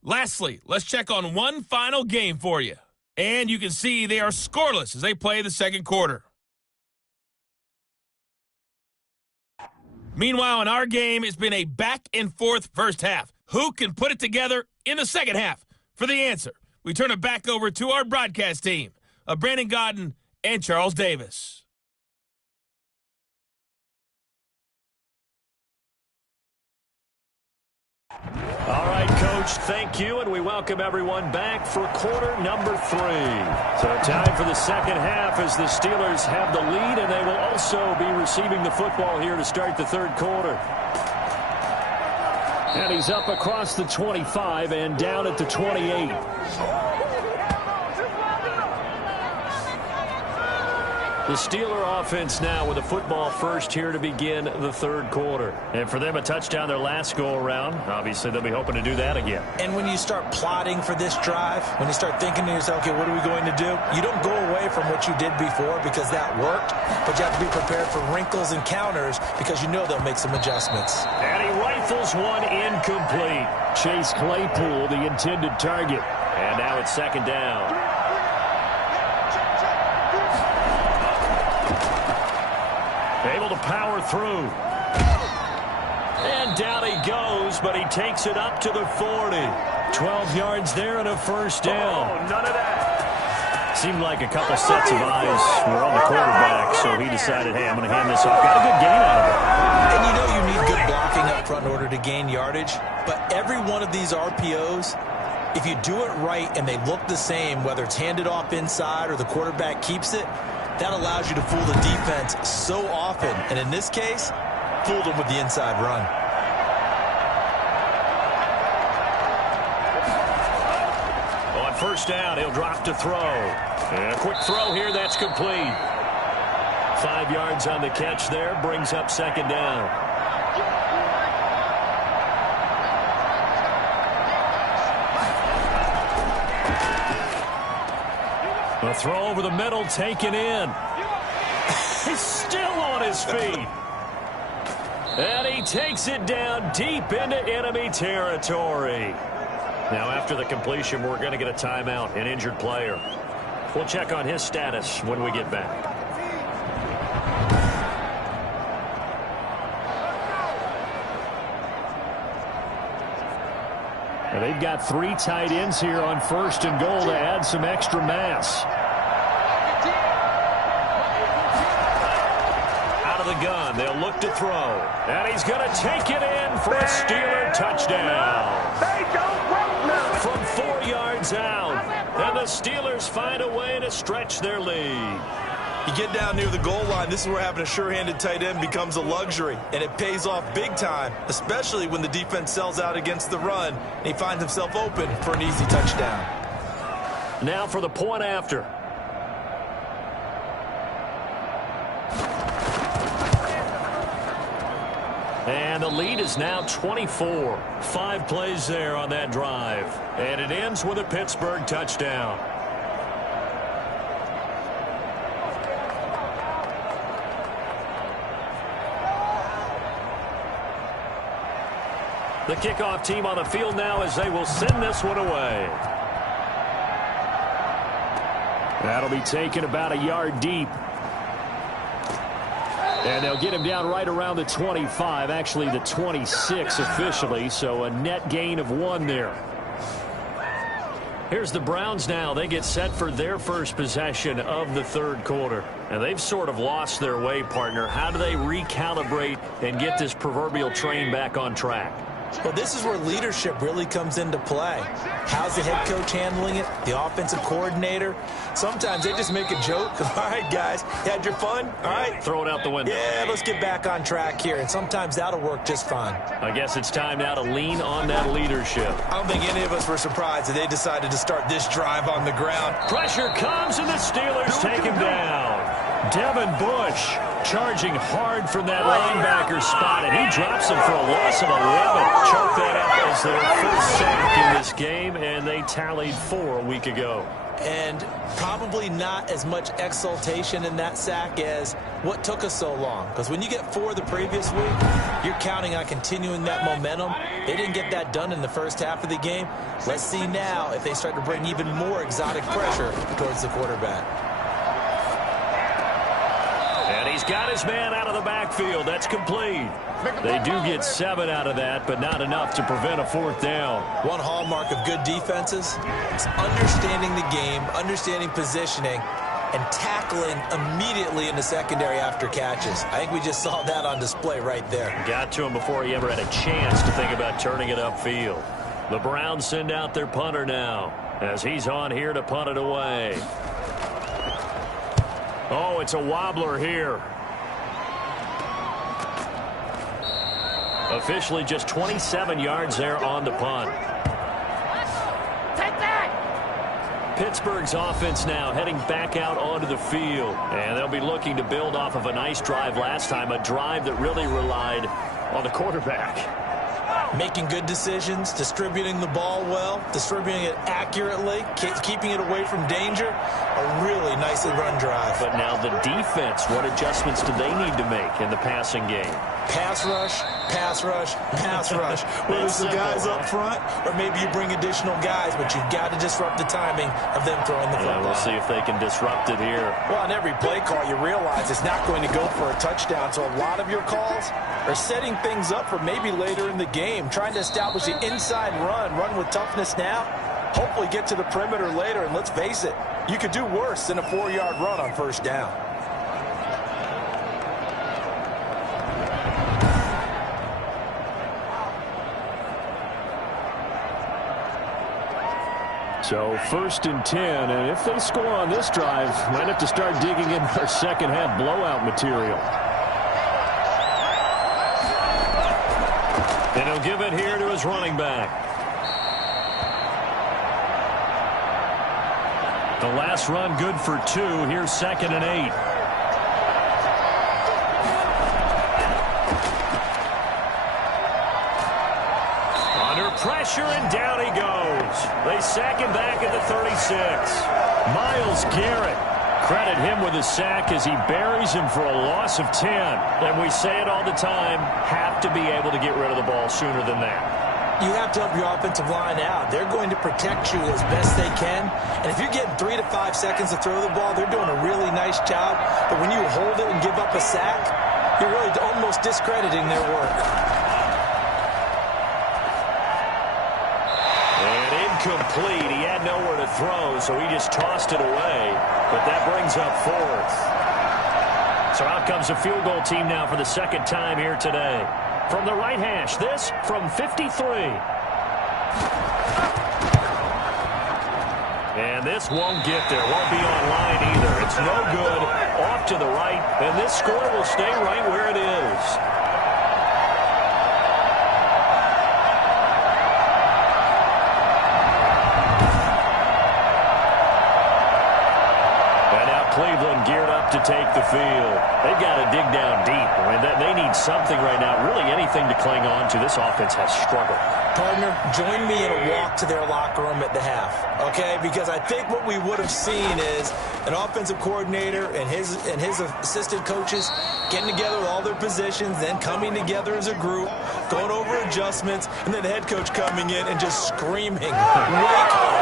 Lastly, let's check on one final game for you. And you can see they are scoreless as they play the second quarter. Meanwhile, in our game, it's been a back-and-forth first half. Who can put it together in the second half? For the answer, we turn it back over to our broadcast team of Brandon Godden and Charles Davis. All right, Coach, thank you, and we welcome everyone back for quarter number 3. So time for the second half as the Steelers have the lead, and they will also be receiving the football here to start the third quarter. And he's up across the 25 and down at the 28. The Steeler offense now with a football first here to begin the third quarter. And for them, a touchdown their last go-around. Obviously, they'll be hoping to do that again. And when you start plotting for this drive, when you start thinking to yourself, okay, what are we going to do? You don't go away from what you did before because that worked, but you have to be prepared for wrinkles and counters because you know they'll make some adjustments. And he rifles one incomplete. Chase Claypool, the intended target. And now it's second down. Able to power through. And down he goes, but he takes it up to the 40. 12 yards there and a first down. Oh, none of that. Seemed like a couple sets of eyes were on the quarterback, so he decided, hey, I'm going to hand this off. Got a good gain out of it. And you know you need good blocking up front in order to gain yardage, but every one of these RPOs, if you do it right and they look the same, whether it's handed off inside or the quarterback keeps it, that allows you to fool the defense so often. And in this case, fooled them with the inside run. On first down, he'll drop to throw. And a quick throw here, that's complete. 5 yards on the catch there, brings up second down. A throw over the middle, taken in. He's still on his feet. And he takes it down deep into enemy territory. Now, after the completion, we're going to get a timeout, an injured player. We'll check on his status when we get back. And they've got 3 tight ends here on 1st and goal to add some extra mass. Out of the gun, they'll look to throw. And he's going to take it in for a Steeler touchdown. From 4 yards out. And the Steelers find a way to stretch their lead. You get down near the goal line, this is where having a sure-handed tight end becomes a luxury, and it pays off big time, especially when the defense sells out against the run, and he finds himself open for an easy touchdown. Now for the point after. And the lead is now 24. 5 plays there on that drive. And it ends with a Pittsburgh touchdown. The kickoff team on the field now as they will send this one away. That'll be taken about a yard deep. And they'll get him down right around the 25, actually the 26 officially, so a net gain of 1 there. Here's the Browns now. They get set for their first possession of the 3rd quarter. And they've sort of lost their way, partner. How do they recalibrate and get this proverbial train back on track? Well, this is where leadership really comes into play. How's the head coach handling it? The offensive coordinator? Sometimes they just make a joke. All right, guys, you had your fun? All right. Throw it out the window. Yeah, let's get back on track here. And sometimes that'll work just fine. I guess it's time now to lean on that leadership. I don't think any of us were surprised that they decided to start this drive on the ground. Pressure comes, and the Steelers take him down. Devin Bush charging hard from that linebacker spot, and he drops him for a loss of 11. Choked that up as their first sack in this game, and they tallied 4 a week ago. And probably not as much exultation in that sack as what took us so long. Because when you get 4 the previous week, you're counting on continuing that momentum. They didn't get that done in the first half of the game. Let's see now if they start to bring even more exotic pressure towards the quarterback. And he's got his man out of the backfield. That's complete. They do get 7 out of that, but not enough to prevent a 4th down. One hallmark of good defenses is understanding the game, understanding positioning, and tackling immediately in the secondary after catches. I think we just saw that on display right there. Got to him before he ever had a chance to think about turning it upfield. The Browns send out their punter now as he's on here to punt it away. Oh, it's a wobbler here. Officially just 27 yards there on the punt. Take that! Pittsburgh's offense now heading back out onto the field. And they'll be looking to build off of a nice drive last time, a drive that really relied on the quarterback. Making good decisions, distributing the ball well, distributing it accurately, keeping it away from danger. A really nicely run drive. But now the defense, what adjustments do they need to make in the passing game? Pass rush, pass rush, pass rush. Whether it's the guys up front or maybe you bring additional guys, but you've got to disrupt the timing of them throwing the football. Yeah, we'll see if they can disrupt it here. Well, on every play call, you realize it's not going to go for a touchdown, so a lot of your calls are setting things up for maybe later in the game, trying to establish the inside run with toughness now, hopefully get to the perimeter later, and let's face it, you could do worse than a 4-yard run on 1st down. So 1st and 10, and if they score on this drive, might have to start digging in their second half blowout material. And he'll give it here to his running back. The last run good for 2. Here's 2nd and 8. Pressure, and down he goes. They sack him back at the 36. Myles Garrett, credit him with a sack as he buries him for a loss of 10. And we say it all the time, have to be able to get rid of the ball sooner than that. you have to help your offensive line out. They're going to protect you as best they can. And if you're getting 3 to 5 seconds to throw the ball, they're doing a really nice job. But when you hold it and give up a sack, you're really almost discrediting their work. And incomplete. He had nowhere to throw, so he just tossed it away. But that brings up 4th. So out comes a field goal team now for the second time here today. From the right hash, this from 53. And this won't get there. Won't be online either. It's no good. Off to the right. And this score will stay right where it is. Cleveland geared up to take the field. They've got to dig down deep. I mean, they need something right now, really anything to cling on to. This offense has struggled. Partner, join me in a walk to their locker room at the half, okay? Because I think what we would have seen is an offensive coordinator and his assistant coaches getting together with all their positions, then coming together as a group, going over adjustments, and then the head coach coming in and just screaming, wake up.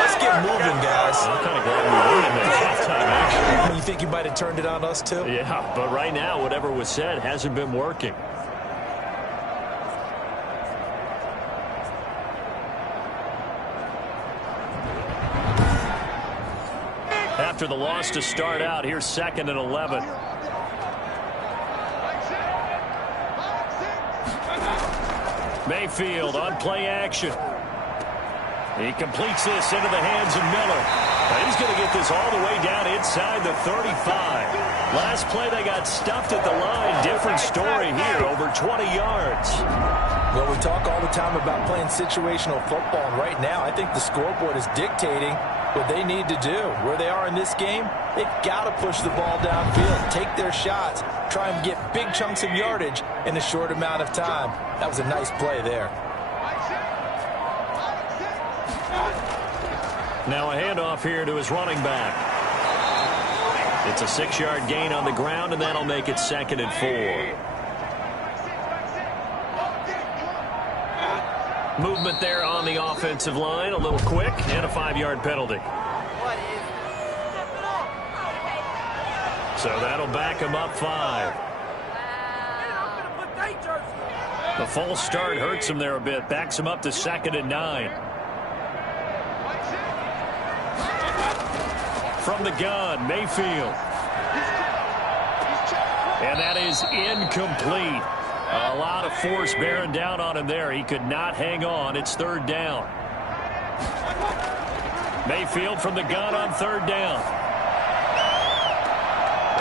Let's get moving, guys. I'm kind of glad we were in that halftime action. You think you might have turned it on us, too? Yeah, but right now, whatever was said hasn't been working. After the loss to start out, here's 2nd and 11. Mayfield on play action. He completes this into the hands of Miller. Now he's going to get this all the way down inside the 35. Last play, they got stuffed at the line. Different story here, over 20 yards. Well, we talk all the time about playing situational football, and right now I think the scoreboard is dictating what they need to do. Where they are in this game, they've got to push the ball downfield, take their shots, try and get big chunks of yardage in a short amount of time. That was a nice play there. Now a handoff here to his running back. It's a 6-yard gain on the ground, and that'll make it 2nd and 4. Movement there on the offensive line, a little quick, and a 5-yard penalty. So that'll back him up 5. The false start hurts him there a bit, backs him up to 2nd and 9. From the gun, Mayfield. And that is incomplete. A lot of force bearing down on him there. He could not hang on. It's 3rd down. Mayfield from the gun on 3rd down.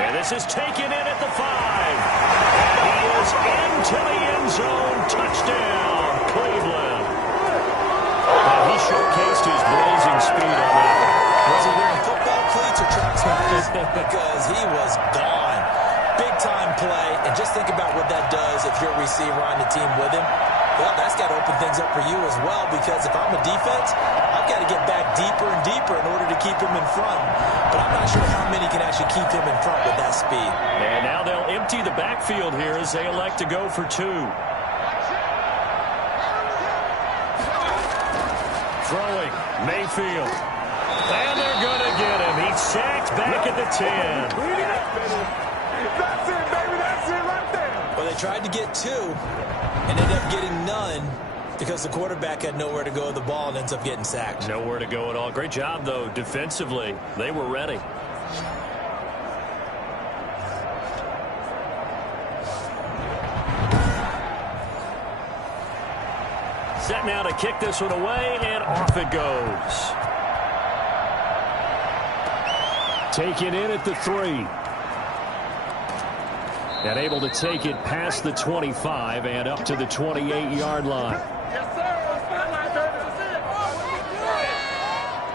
And this is taken in at the 5. And he is into the end zone. Touchdown, Cleveland. And he showcased his blazing speed on that. Was he wearing football cleats or track sneakers? Because he was gone. Big-time play, and just think about what that does if you're a receiver on the team with him. Well, that's got to open things up for you as well, because if I'm a defense, I've got to get back deeper and deeper in order to keep him in front. But I'm not sure how many can actually keep him in front with that speed. And now they'll empty the backfield here as they elect to go for 2. Throwing, Mayfield. And they're going to get him. He's sacked back at the 10. That's it, baby. That's it right there. Well, they tried to get 2 and ended up getting none because the quarterback had nowhere to go with the ball and ends up getting sacked. Nowhere to go at all. Great job, though, defensively. They were ready. Set now to kick this one away, and off it goes. Taken in at the 3. And able to take it past the 25 and up to the 28-yard line. Yes, sir.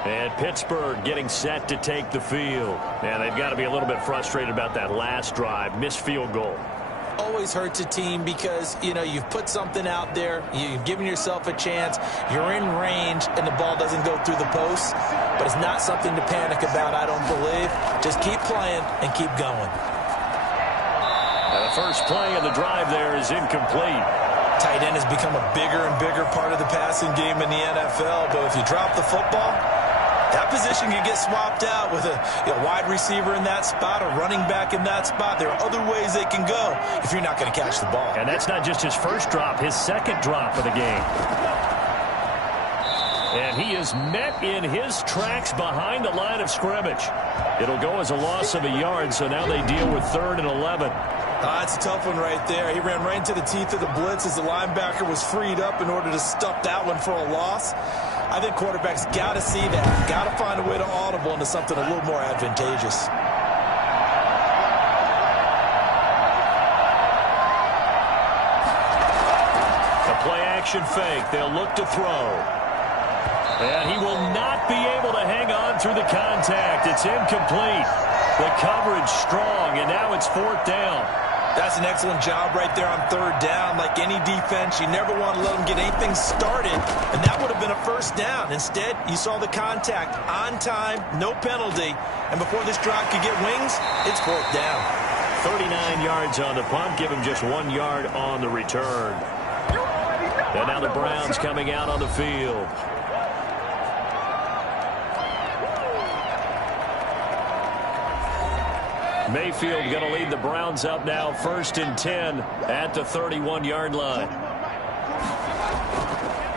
And Pittsburgh getting set to take the field. And they've got to be a little bit frustrated about that last drive. Missed field goal. Always hurts a team because, you know, you've put something out there, you've given yourself a chance, you're in range, and the ball doesn't go through the posts. But it's not something to panic about, I don't believe. Just keep playing and keep going. And the first play of the drive there is incomplete. tight end has become a bigger and bigger part of the passing game in the NFL, but if you drop the football, that position can get swapped out with a wide receiver in that spot, a running back in that spot. There are other ways they can go if you're not going to catch the ball. And that's not just his first drop, his second drop of the game. And he is met in his tracks behind the line of scrimmage. It'll go as a loss of a yard, so now they deal with 3rd and 11. That's a tough one right there. He ran right into the teeth of the blitz as the linebacker was freed up in order to stop that one for a loss. I think quarterbacks got to see that. Got to find a way to audible into something a little more advantageous. A play-action fake. They'll look to throw. And he will not be able to hang on through the contact. It's incomplete. The coverage strong, and now it's 4th down. That's an excellent job right there on 3rd down. Like any defense, you never want to let them get anything started, and that would have been a 1st down. Instead, you saw the contact on time, no penalty, and before this drive could get wings, it's 4th down. 39 yards on the punt, give him just 1 yard on the return. And now the Browns coming out on the field. Mayfield going to lead the Browns up now, 1st and 10 at the 31-yard line.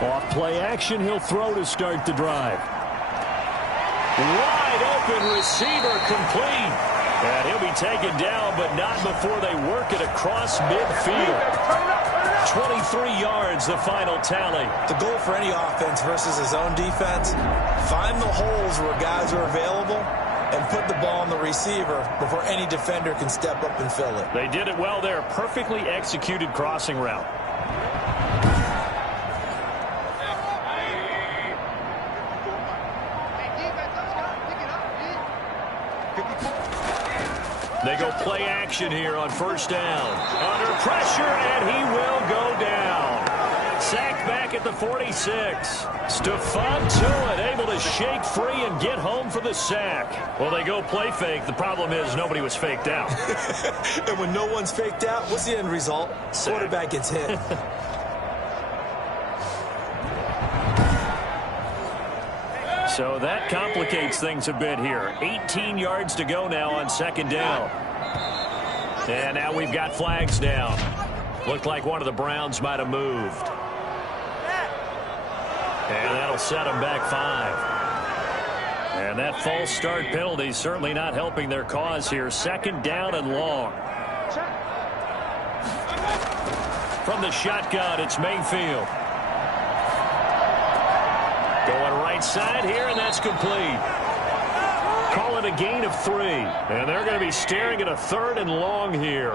Off play action, he'll throw to start the drive. Wide open receiver complete. And he'll be taken down, but not before they work it across midfield. 23 yards, the final tally. The goal for any offense versus his own defense, find the holes where guys are available and put the ball on the receiver before any defender can step up and fill it. They did it well there. Perfectly executed crossing route. They go play action here on 1st down. Under pressure, and he will go down. Sacked back at the 46. Stephon Tuitt able to shake free and get home for the sack. Well, they go play fake. The problem is nobody was faked out. And when no one's faked out, what's the end result? Sack. Quarterback gets hit. So that complicates things a bit here. 18 yards to go now on 2nd down. And now we've got flags down. Looked like one of the Browns might have moved. And that'll set them back 5. And that false start penalty certainly not helping their cause here. 2nd down and long. From the shotgun, it's Mayfield. Going right side here, and that's complete. Call it a gain of 3. And they're going to be staring at a 3rd and long here.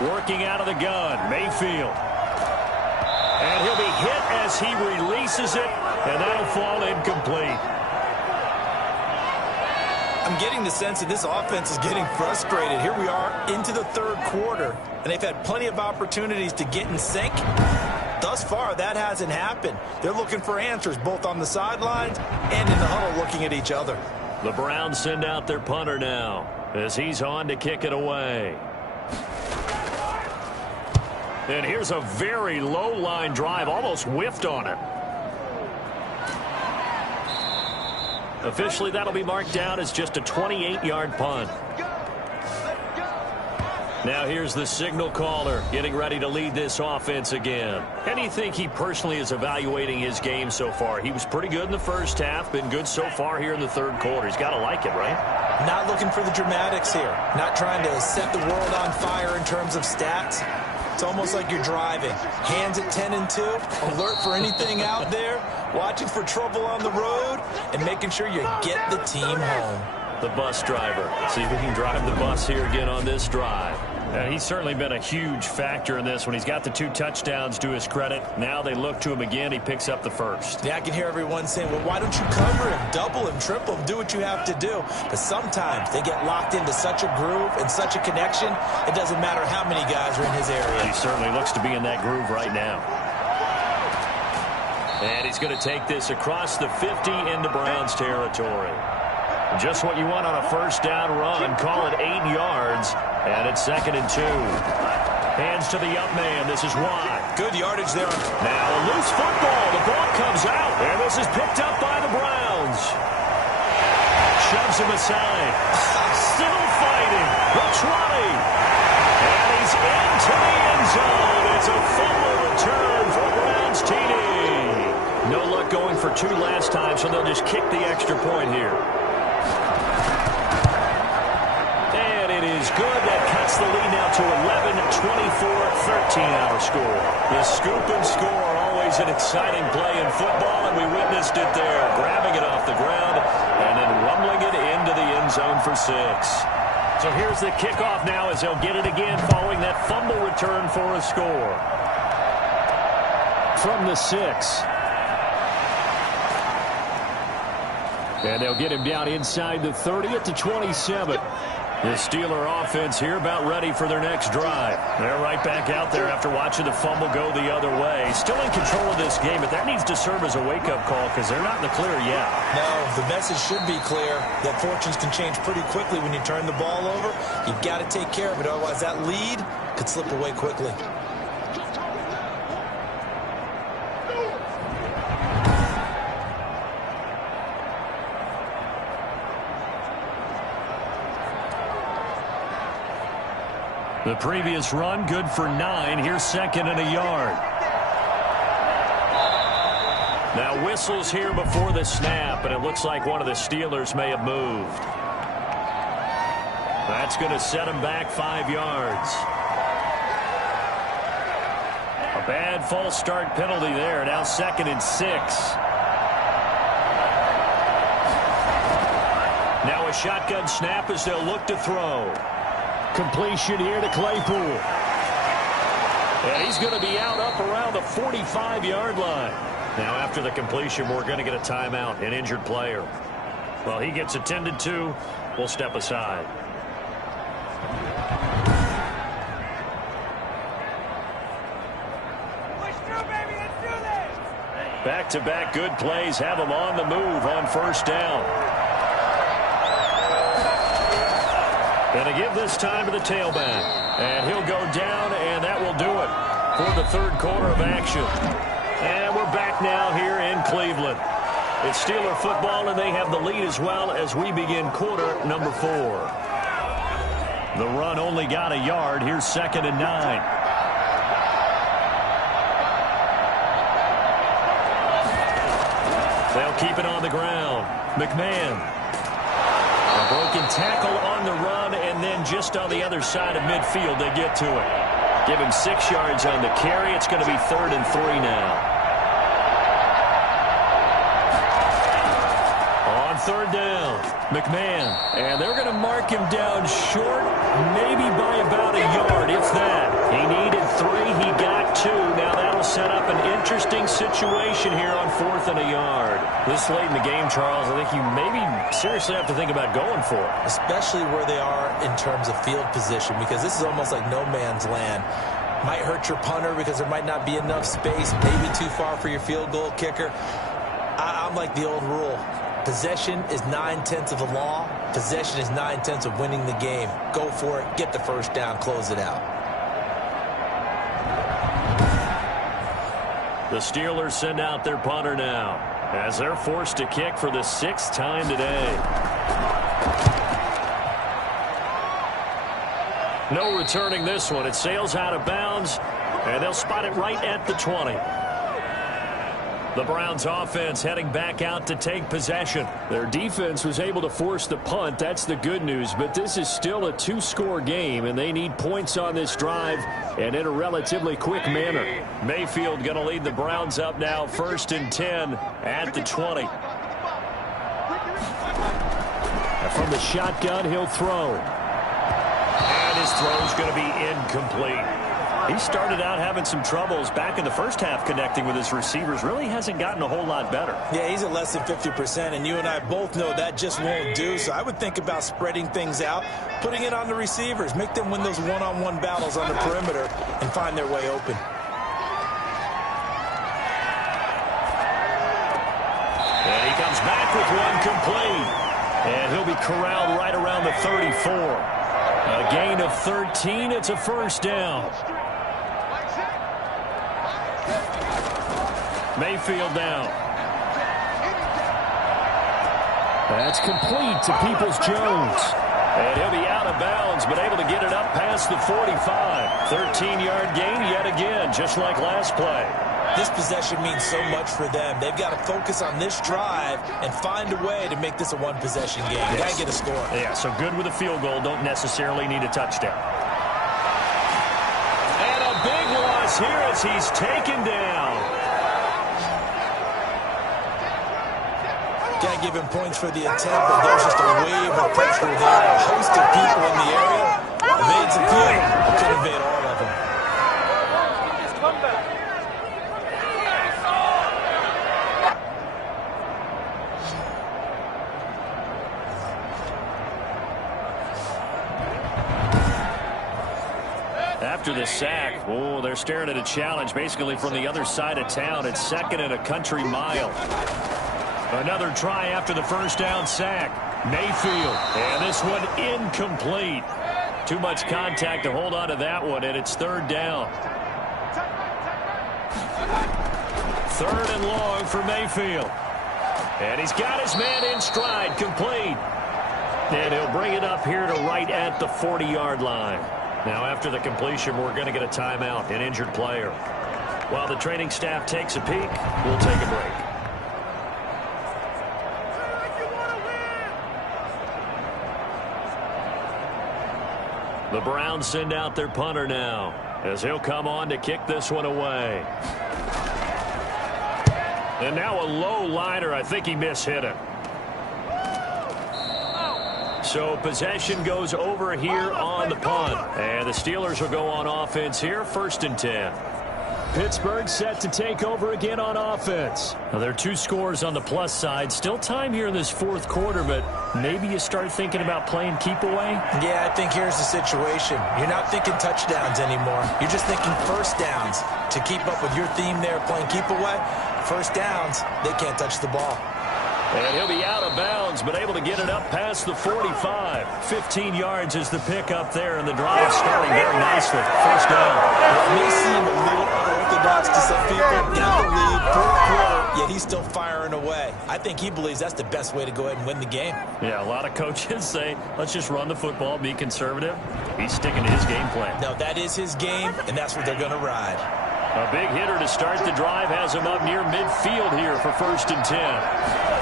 Working out of the gun, Mayfield. And he'll be hit as he releases it, and that'll fall incomplete. I'm getting the sense that this offense is getting frustrated. Here we are into the 3rd quarter, and they've had plenty of opportunities to get in sync. Thus far, that hasn't happened. They're looking for answers both on the sidelines and in the huddle looking at each other. The Browns send out their punter now as he's on to kick it away. And here's a very low line drive, almost whiffed on it. Officially, that'll be marked down as just a 28-yard punt. Now here's the signal caller getting ready to lead this offense again. How do you think he personally is evaluating his game so far? He was pretty good in the 1st half, been good so far here in the 3rd quarter. He's got to like it, right? Not looking for the dramatics here. Not trying to set the world on fire in terms of stats. It's almost like you're driving. Hands at 10 and 2, alert for anything out there, watching for trouble on the road, and making sure you get the team home. The bus driver. See if he can drive the bus here again on this drive. And he's certainly been a huge factor in this when he's got the 2 touchdowns to his credit. Now they look to him again. He picks up the 1st. Yeah, I can hear everyone saying, well, why don't you cover him, double him, triple him, do what you have to do. But sometimes they get locked into such a groove and such a connection, it doesn't matter how many guys are in his area. He certainly looks to be in that groove right now. And he's going to take this across the 50 into Browns territory. Just what you want on a first down run. Call it 8 yards. And it's 2nd and 2. Hands to the up man. This is Watt. Good yardage there. Now a loose football. The ball comes out. And this is picked up by the Browns. Shoves him aside. Still fighting. The 20. And he's into the end zone. It's a fumble return for Browns TD. No luck going for 2 last time, so they'll just kick the extra point here. And it is good. That cuts the lead now to 11, 24-13 our score. The scoop and score are always an exciting play in football, and we witnessed it there. Grabbing it off the ground and then rumbling it into the end zone for 6. So here's the kickoff now as they'll get it again following that fumble return for a score. From the 6. And they'll get him down inside the 30 at the 27. The Steeler offense here about ready for their next drive. They're right back out there after watching the fumble go the other way. Still in control of this game, but that needs to serve as a wake-up call because they're not in the clear yet. No, the message should be clear that fortunes can change pretty quickly when you turn the ball over. You've got to take care of it, otherwise that lead could slip away quickly. The previous run, good for 9. Here's 2nd and a yard. Now whistles here before the snap, and it looks like one of the Steelers may have moved. That's going to set him back 5 yards. A bad false start penalty there. Now 2nd and 6. Now a shotgun snap as they'll look to throw. Completion here to Claypool. And he's going to be out up around the 45-yard line. Now after the completion, we're going to get a timeout, an injured player. Well, he gets attended to. We'll step aside. Back-to-back good plays have him on the move on first down. And to give this time to the tailback. And he'll go down, and that will do it for the third quarter of action. And we're back now here in Cleveland. It's Steeler football, and they have the lead as well as we begin quarter number 4. The run only got a yard. Here's 2nd and 9. They'll keep it on the ground. McMahon. A broken tackle on the run, and then just on the other side of midfield, they get to it. Give him 6 yards on the carry. It's going to be 3rd and 3 now. On 3rd down, McMahon. And they're going to mark him down short, maybe by about a yard, if that. He needed 3. He got 2. Now that'll set up an interesting situation here on 4th and a yard. This late in the game, Charles, I think you maybe seriously have to think about going for it. Especially where they are in terms of field position, because this is almost like no man's land. Might hurt your punter because there might not be enough space, maybe too far for your field goal kicker. I'm like the old rule. Possession is 9/10 of the law. Possession is 9/10 of winning the game. Go for it. Get the first down. Close it out. The Steelers send out their punter now as they're forced to kick for the 6th time today. No returning this one. It sails out of bounds, and they'll spot it right at the 20. The Browns offense heading back out to take possession. Their defense was able to force the punt. That's the good news. But this is still a 2-score game, and they need points on this drive and in a relatively quick manner. Mayfield going to lead the Browns up now, 1st and 10 at the 20. And from the shotgun, he'll throw. And his throw's going to be incomplete. He started out having some troubles back in the first half connecting with his receivers. Really hasn't gotten a whole lot better. Yeah, he's at less than 50%, and you and I both know that just won't do. So I would think about spreading things out, putting it on the receivers, make them win those one-on-one battles on the perimeter and find their way open. And he comes back with one complete. And he'll be corralled right around the 34. A gain of 13. It's a first down. Mayfield down. That's complete to Peoples-Jones. And he'll be out of bounds, but able to get it up past the 45. 13-yard gain yet again, just like last play. This possession means so much for them. They've got to focus on this drive and find a way to make this a one-possession game. Yes. Got to get a score. Yeah, so good with a field goal. Don't necessarily need a touchdown. And a big loss here as he's taken down. Got to give him points for the attempt, but there's just a wave of pressure there. A host of people in the area. Evades a few, but could evade all of them. After the sack, they're staring at a challenge basically from the other side of town. It's second and a country mile. Another try after the first down sack. Mayfield, and this one incomplete. Too much contact to hold on to that one, and it's third down. Third and long for Mayfield. And he's got his man in stride, complete. And he'll bring it up here to right at the 40-yard line. Now, after the completion, we're going to get a timeout, an injured player. While the training staff takes a peek, we'll take a break. The Browns send out their punter now, as he'll come on to kick this one away. And now a low liner. I think he mishit it. So possession goes over here on the punt. And the Steelers will go on offense here, 1st and 10. Pittsburgh set to take over again on offense. Now, there are 2 scores on the plus side. Still time here in this 4th quarter, but maybe you start thinking about playing keep away? Yeah, I think here's the situation. You're not thinking touchdowns anymore. You're just thinking first downs. To keep up with your theme there, playing keep away, first downs, they can't touch the ball. And he'll be out of bounds, but able to get it up past the 45. 15 yards is the pickup there, and the drive starting very nicely. First down. It may seem a little unorthodox to some people. Got the lead, 4th quarter, yet he's still firing away. I think he believes that's the best way to go ahead and win the game. Yeah, a lot of coaches say, let's just run the football, be conservative. He's sticking to his game plan. No, that is his game, and that's what they're going to ride. A big hitter to start the drive has him up near midfield here for 1st and 10.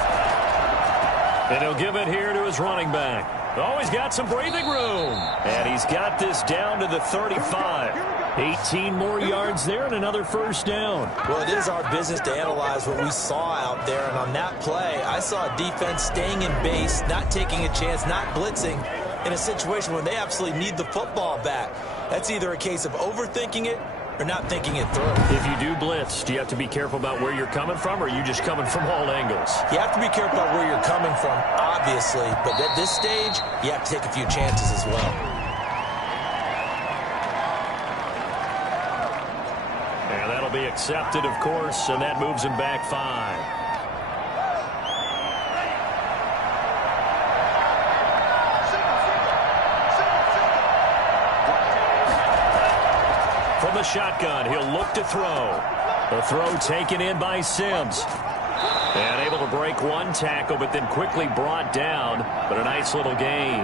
And he'll give it here to his running back. Oh, he's got some breathing room. And he's got this down to the 35. 18 more yards there and another first down. Well, it is our business to analyze what we saw out there. And on that play, I saw a defense staying in base, not taking a chance, not blitzing in a situation where they absolutely need the football back. That's either a case of overthinking it or not thinking it through. If you do blitz, do you have to be careful about where you're coming from, or are you just coming from all angles? You have to be careful about where you're coming from, obviously, but at this stage, you have to take a few chances as well. And that'll be accepted, of course, and that moves him back 5. From the shotgun, he'll look to throw. The throw taken in by Sims. And able to break one tackle, but then quickly brought down. But a nice little gain.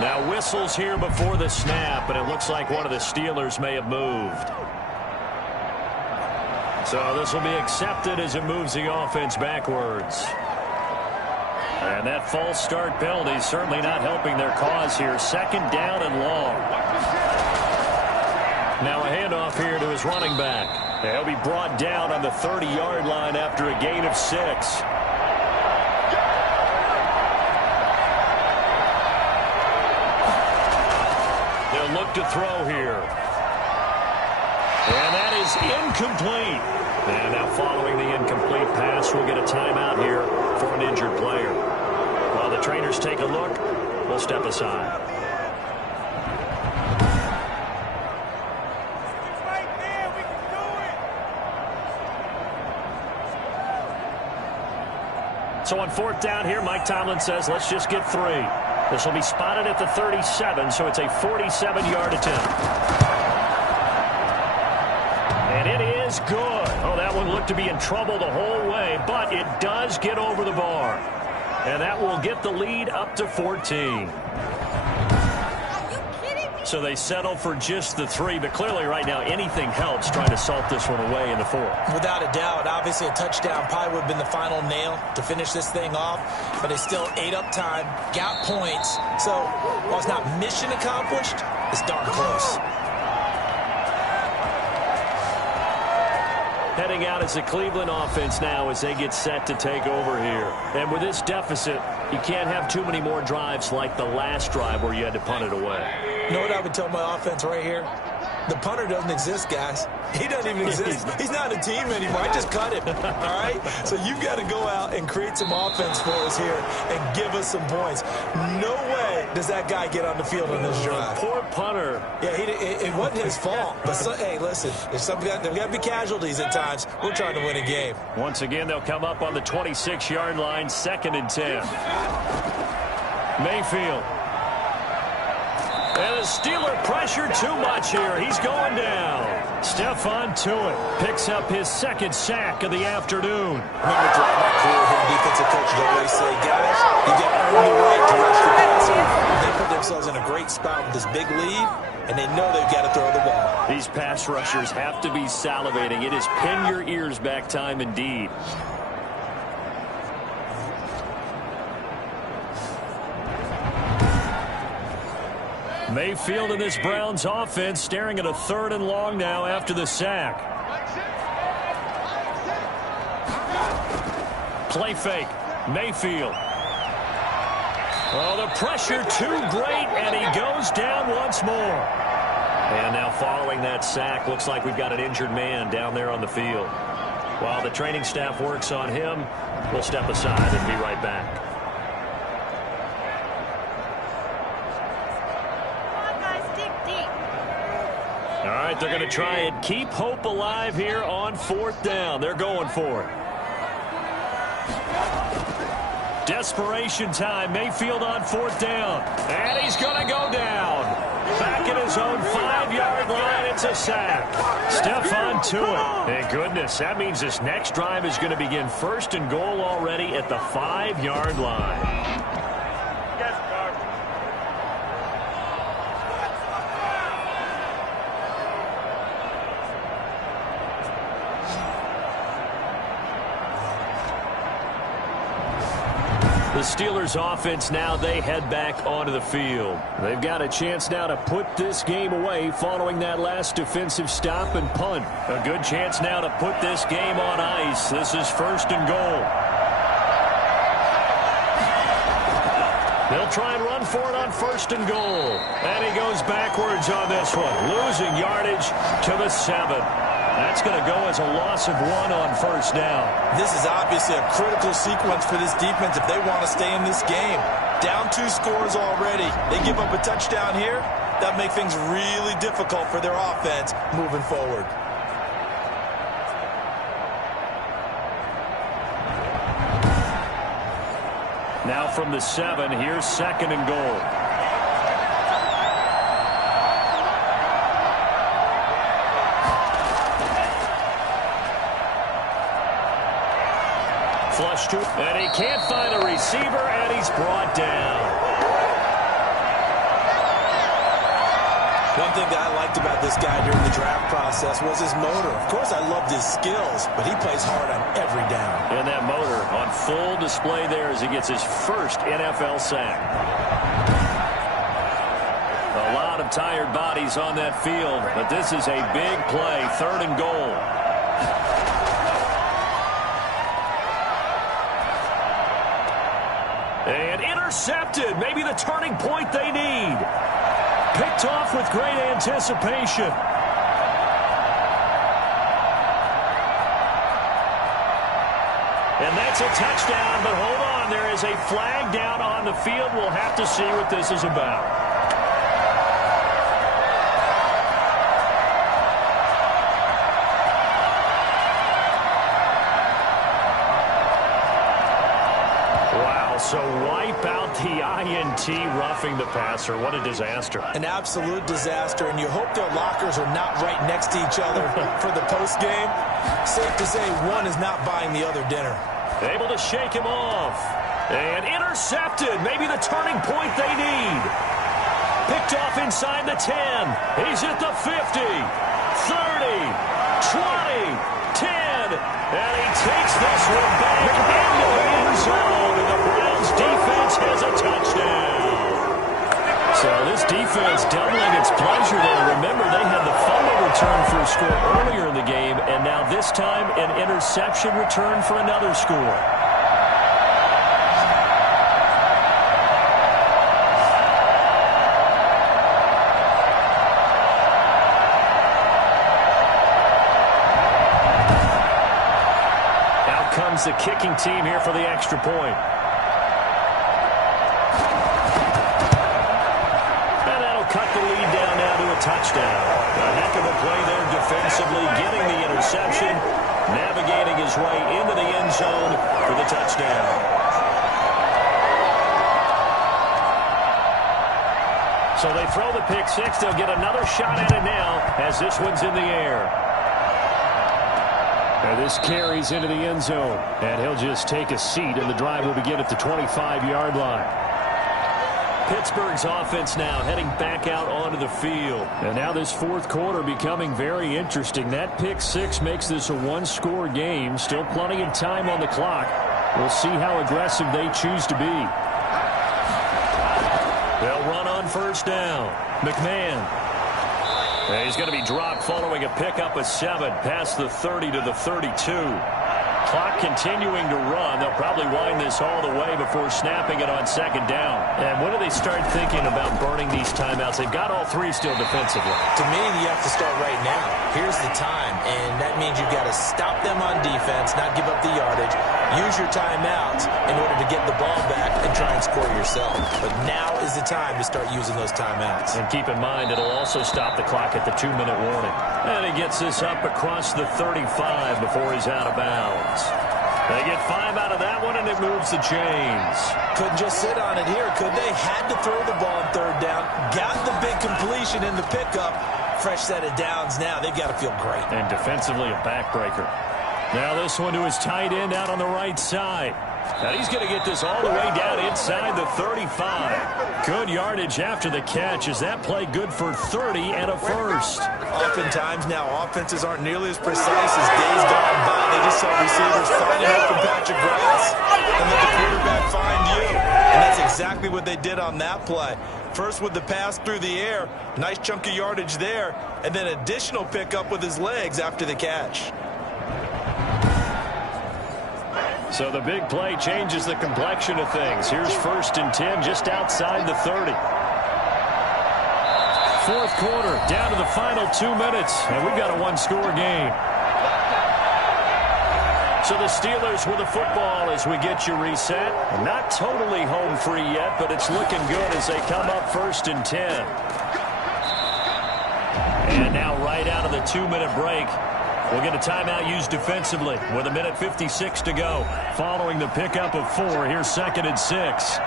Now whistles here before the snap, and it looks like one of the Steelers may have moved. So this will be accepted as it moves the offense backwards. And that false start penalty is certainly not helping their cause here. 2nd down and long. Now a handoff here to his running back. He'll be brought down on the 30-yard line after a gain of 6. They'll look to throw here. And that is incomplete. And now following the incomplete pass, we'll get a timeout here for an injured player. While the trainers take a look, we'll step aside. So on 4th down here, Mike Tomlin says, let's just get 3. This will be spotted at the 37, so it's a 47-yard attempt. And it is good. Oh, that one looked to be in trouble the whole way, but it does get over the bar. And that will get the lead up to 14. So they settle for just the 3, but clearly right now anything helps trying to salt this one away in the 4th. Without a doubt, obviously a touchdown probably would have been the final nail to finish this thing off, but it's still ate up time, got points. So while it's not mission accomplished, it's darn close. Heading out as the Cleveland offense now as they get set to take over here. And with this deficit, you can't have too many more drives like the last drive where you had to punt it away. You know what I would tell my offense right here? The punter doesn't exist, guys. He doesn't even exist. He's not a team anymore. I just cut him, all right? So you've got to go out and create some offense for us here and give us some points. No way does that guy get on the field on this drive. Poor punter. Yeah, it wasn't his fault. But, hey, listen, there's got to be casualties at times. We're trying to win a game. Once again, they'll come up on the 26-yard line, 2nd and 10. Mayfield. And the Steeler pressure too much here. He's going down. Stephon Tuitt picks up his 2nd sack of the afternoon. Remember throughout my career here, defensive coaches always say, guys, you got to earn the right to rush the passer. They put themselves in a great spot with this big lead, and they know they've got to throw the ball. These pass rushers have to be salivating. It is pin your ears back time indeed. Mayfield in this Browns offense staring at a 3rd and long now after the sack. Play fake. Mayfield. Oh, the pressure too great, and he goes down once more. And now following that sack, looks like we've got an injured man down there on the field. While the training staff works on him, we'll step aside and be right back. All right, they're going to try and keep hope alive here on 4th down. They're going for it. Desperation time. Mayfield on 4th down. And he's going to go down. Back at his own 5-yard line. It's a sack. Stephon Tuitt. Thank goodness. That means this next drive is going to begin 1st and goal already at the 5-yard line. The Steelers offense now, they head back onto the field. They've got a chance now to put this game away following that last defensive stop and punt. A good chance now to put this game on ice. This is 1st and goal. They'll try and run for it on 1st and goal. And he goes backwards on this one, losing yardage to the 7. That's going to go as a loss of 1 on 1st down. This is obviously a critical sequence for this defense if they want to stay in this game. Down 2 scores already. They give up a touchdown here. That makes things really difficult for their offense moving forward. Now from the 7, here's 2nd and goal. Flush to, and he can't find a receiver, and he's brought down. One thing that I liked about this guy during the draft process was his motor. Of course, I loved his skills, but he plays hard on every down. And that motor on full display there as he gets his 1st NFL sack. A lot of tired bodies on that field, but this is a big play, 3rd and goal. And intercepted, maybe the turning point they need. Picked off with great anticipation. And that's a touchdown, but hold on, there is a flag down on the field. We'll have to see what this is about. So wipe out the INT, roughing the passer. What a disaster. An absolute disaster, and you hope their lockers are not right next to each other for the postgame. Safe to say one is not buying the other dinner. Able to shake him off. And intercepted. Maybe the turning point they need. Picked off inside the 10. He's at the 50, 30, 20, 10. And he takes this one back into the end zone. And the Browns defense has a touchdown. So this defense doubling its pleasure there. Remember, they had the fumble return for a score earlier in the game. And now this time an interception return for another score. The kicking team here for the extra point. And that'll cut the lead down now to a touchdown. A heck of a play there defensively, getting the interception, navigating his way into the end zone for the touchdown. So they throw the pick six. They'll get another shot at it now as this one's in the air. And this carries into the end zone. And he'll just take a seat, and the drive will begin at the 25-yard line. Pittsburgh's offense now heading back out onto the field. And now this fourth quarter becoming very interesting. That pick six makes this a one-score game. Still plenty of time on the clock. We'll see how aggressive they choose to be. They'll run on first down. McMahon. And he's going to be dropped following a pickup of 7 past the 30 to the 32. Clock continuing to run. They'll probably wind this all the way before snapping it on second down. And when do they start thinking about burning these timeouts? They've got all three still defensively. To me, you have to start right now. Here's the time, and that means you've got to stop them on defense, not give up the yardage, use your timeouts in order to get the ball back and try and score yourself. But now is the time to start using those timeouts. And keep in mind, it'll also stop the clock at the 2-minute warning. And he gets this up across the 35 before he's out of bounds. They get 5 out of that one, and it moves the chains. Couldn't just sit on it here, could they? Had to throw the ball on third down. Got the big completion in the pickup. Fresh set of downs now. They've got to feel great. And defensively, a backbreaker. Now this one to his tight end out on the right side. Now he's going to get this all the way down inside the 35. Good yardage after the catch. Is that play good for 30 and a first? Oftentimes now offenses aren't nearly as precise as days gone by. They just saw receivers find an open patch of grass and let the quarterback find you. And that's exactly what they did on that play. First with the pass through the air, nice chunk of yardage there, and then additional pickup with his legs after the catch. So the big play changes the complexion of things. Here's 1st and 10 just outside the 30. Fourth quarter, down to the final 2 minutes, and we've got a one-score game. So the Steelers with the football as we get you reset. Not totally home free yet, but it's looking good as they come up 1st and 10. And now right out of the 2-minute break, we'll get a timeout used defensively with 1:56 to go. Following the pickup of 4, here's 2nd and 6.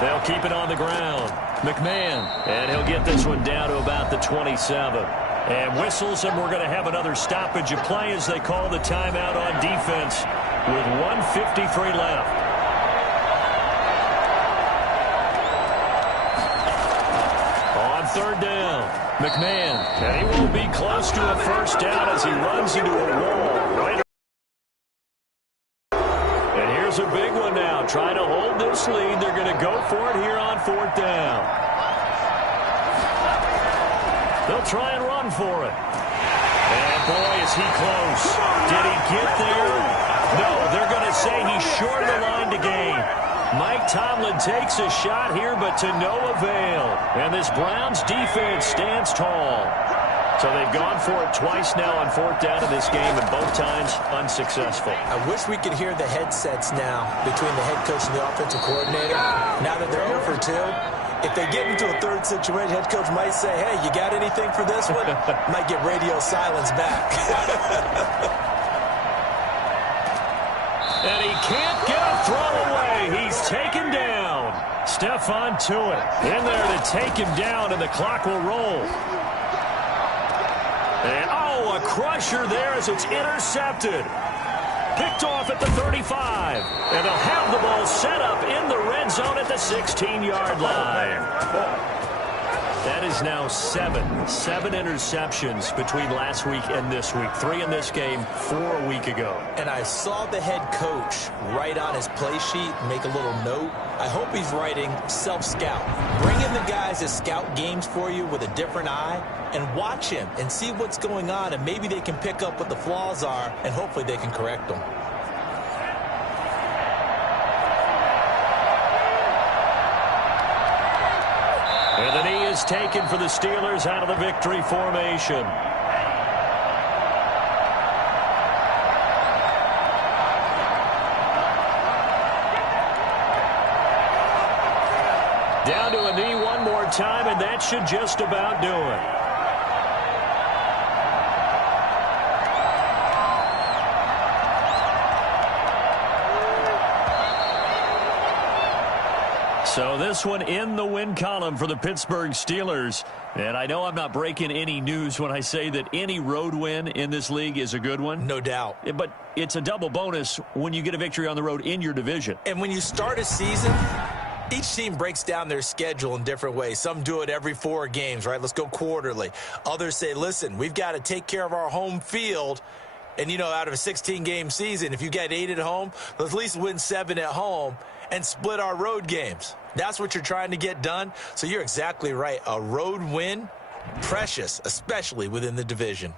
They'll keep it on the ground. McMahon, and he'll get this one down to about the 27. And whistles, and we're going to have another stoppage of play as they call the timeout on defense with 1:53 left. Third down, McMahon, and he won't be close to a first down as he runs into a wall. Right. And here's a big one now, trying to hold this lead. They're going to go for it here on 4th down. They'll try and run for it. And boy, is he close. Did he get there? No, they're going to say he's short of the line to gain. Mike Tomlin takes a shot here, but to no avail. And this Browns defense stands tall. So they've gone for it twice now on 4th down in this game, and both times unsuccessful. I wish we could hear the headsets now between the head coach and the offensive coordinator. Now that they're 0 for 2, if they get into a third situation, head coach might say, hey, you got anything for this one? Might get radio silence back. And he can't get a throw away. He's taken down. Stephon Tuitt in there to take him down, and the clock will roll. And, a crusher there as it's intercepted. Picked off at the 35. And they'll have the ball set up in the red zone at the 16-yard line. That is now seven interceptions between last week and this week. 3 in this game, 4 a week ago. And I saw the head coach write on his play sheet, make a little note. I hope he's writing self-scout. Bring in the guys that scout games for you with a different eye and watch him and see what's going on, and maybe they can pick up what the flaws are, and hopefully they can correct them. And the knee is taken for the Steelers out of the victory formation. Down to a knee one more time, and that should just about do it. So this one in the win column for the Pittsburgh Steelers. And I know I'm not breaking any news when I say that any road win in this league is a good one. No doubt. But it's a double bonus when you get a victory on the road in your division. And when you start a season, each team breaks down their schedule in different ways. Some do it every 4 games, right? Let's go quarterly. Others say, listen, we've got to take care of our home field. And, out of a 16-game season, if you get 8 at home, let's at least win 7 at home and split our road games. That's what you're trying to get done. So you're exactly right. A road win, precious, especially within the division.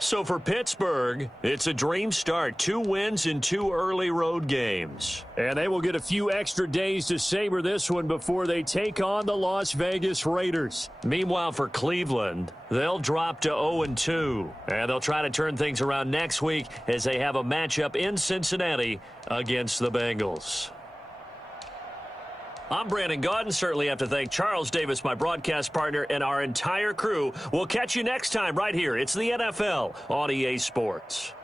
So for Pittsburgh, it's a dream start. 2 wins in 2 early road games. And they will get a few extra days to savor this one before they take on the Las Vegas Raiders. Meanwhile, for Cleveland, they'll drop to 0-2. And they'll try to turn things around next week as they have a matchup in Cincinnati against the Bengals. I'm Brandon Gaudin. Certainly have to thank Charles Davis, my broadcast partner, and our entire crew. We'll catch you next time right here. It's the NFL on EA Sports.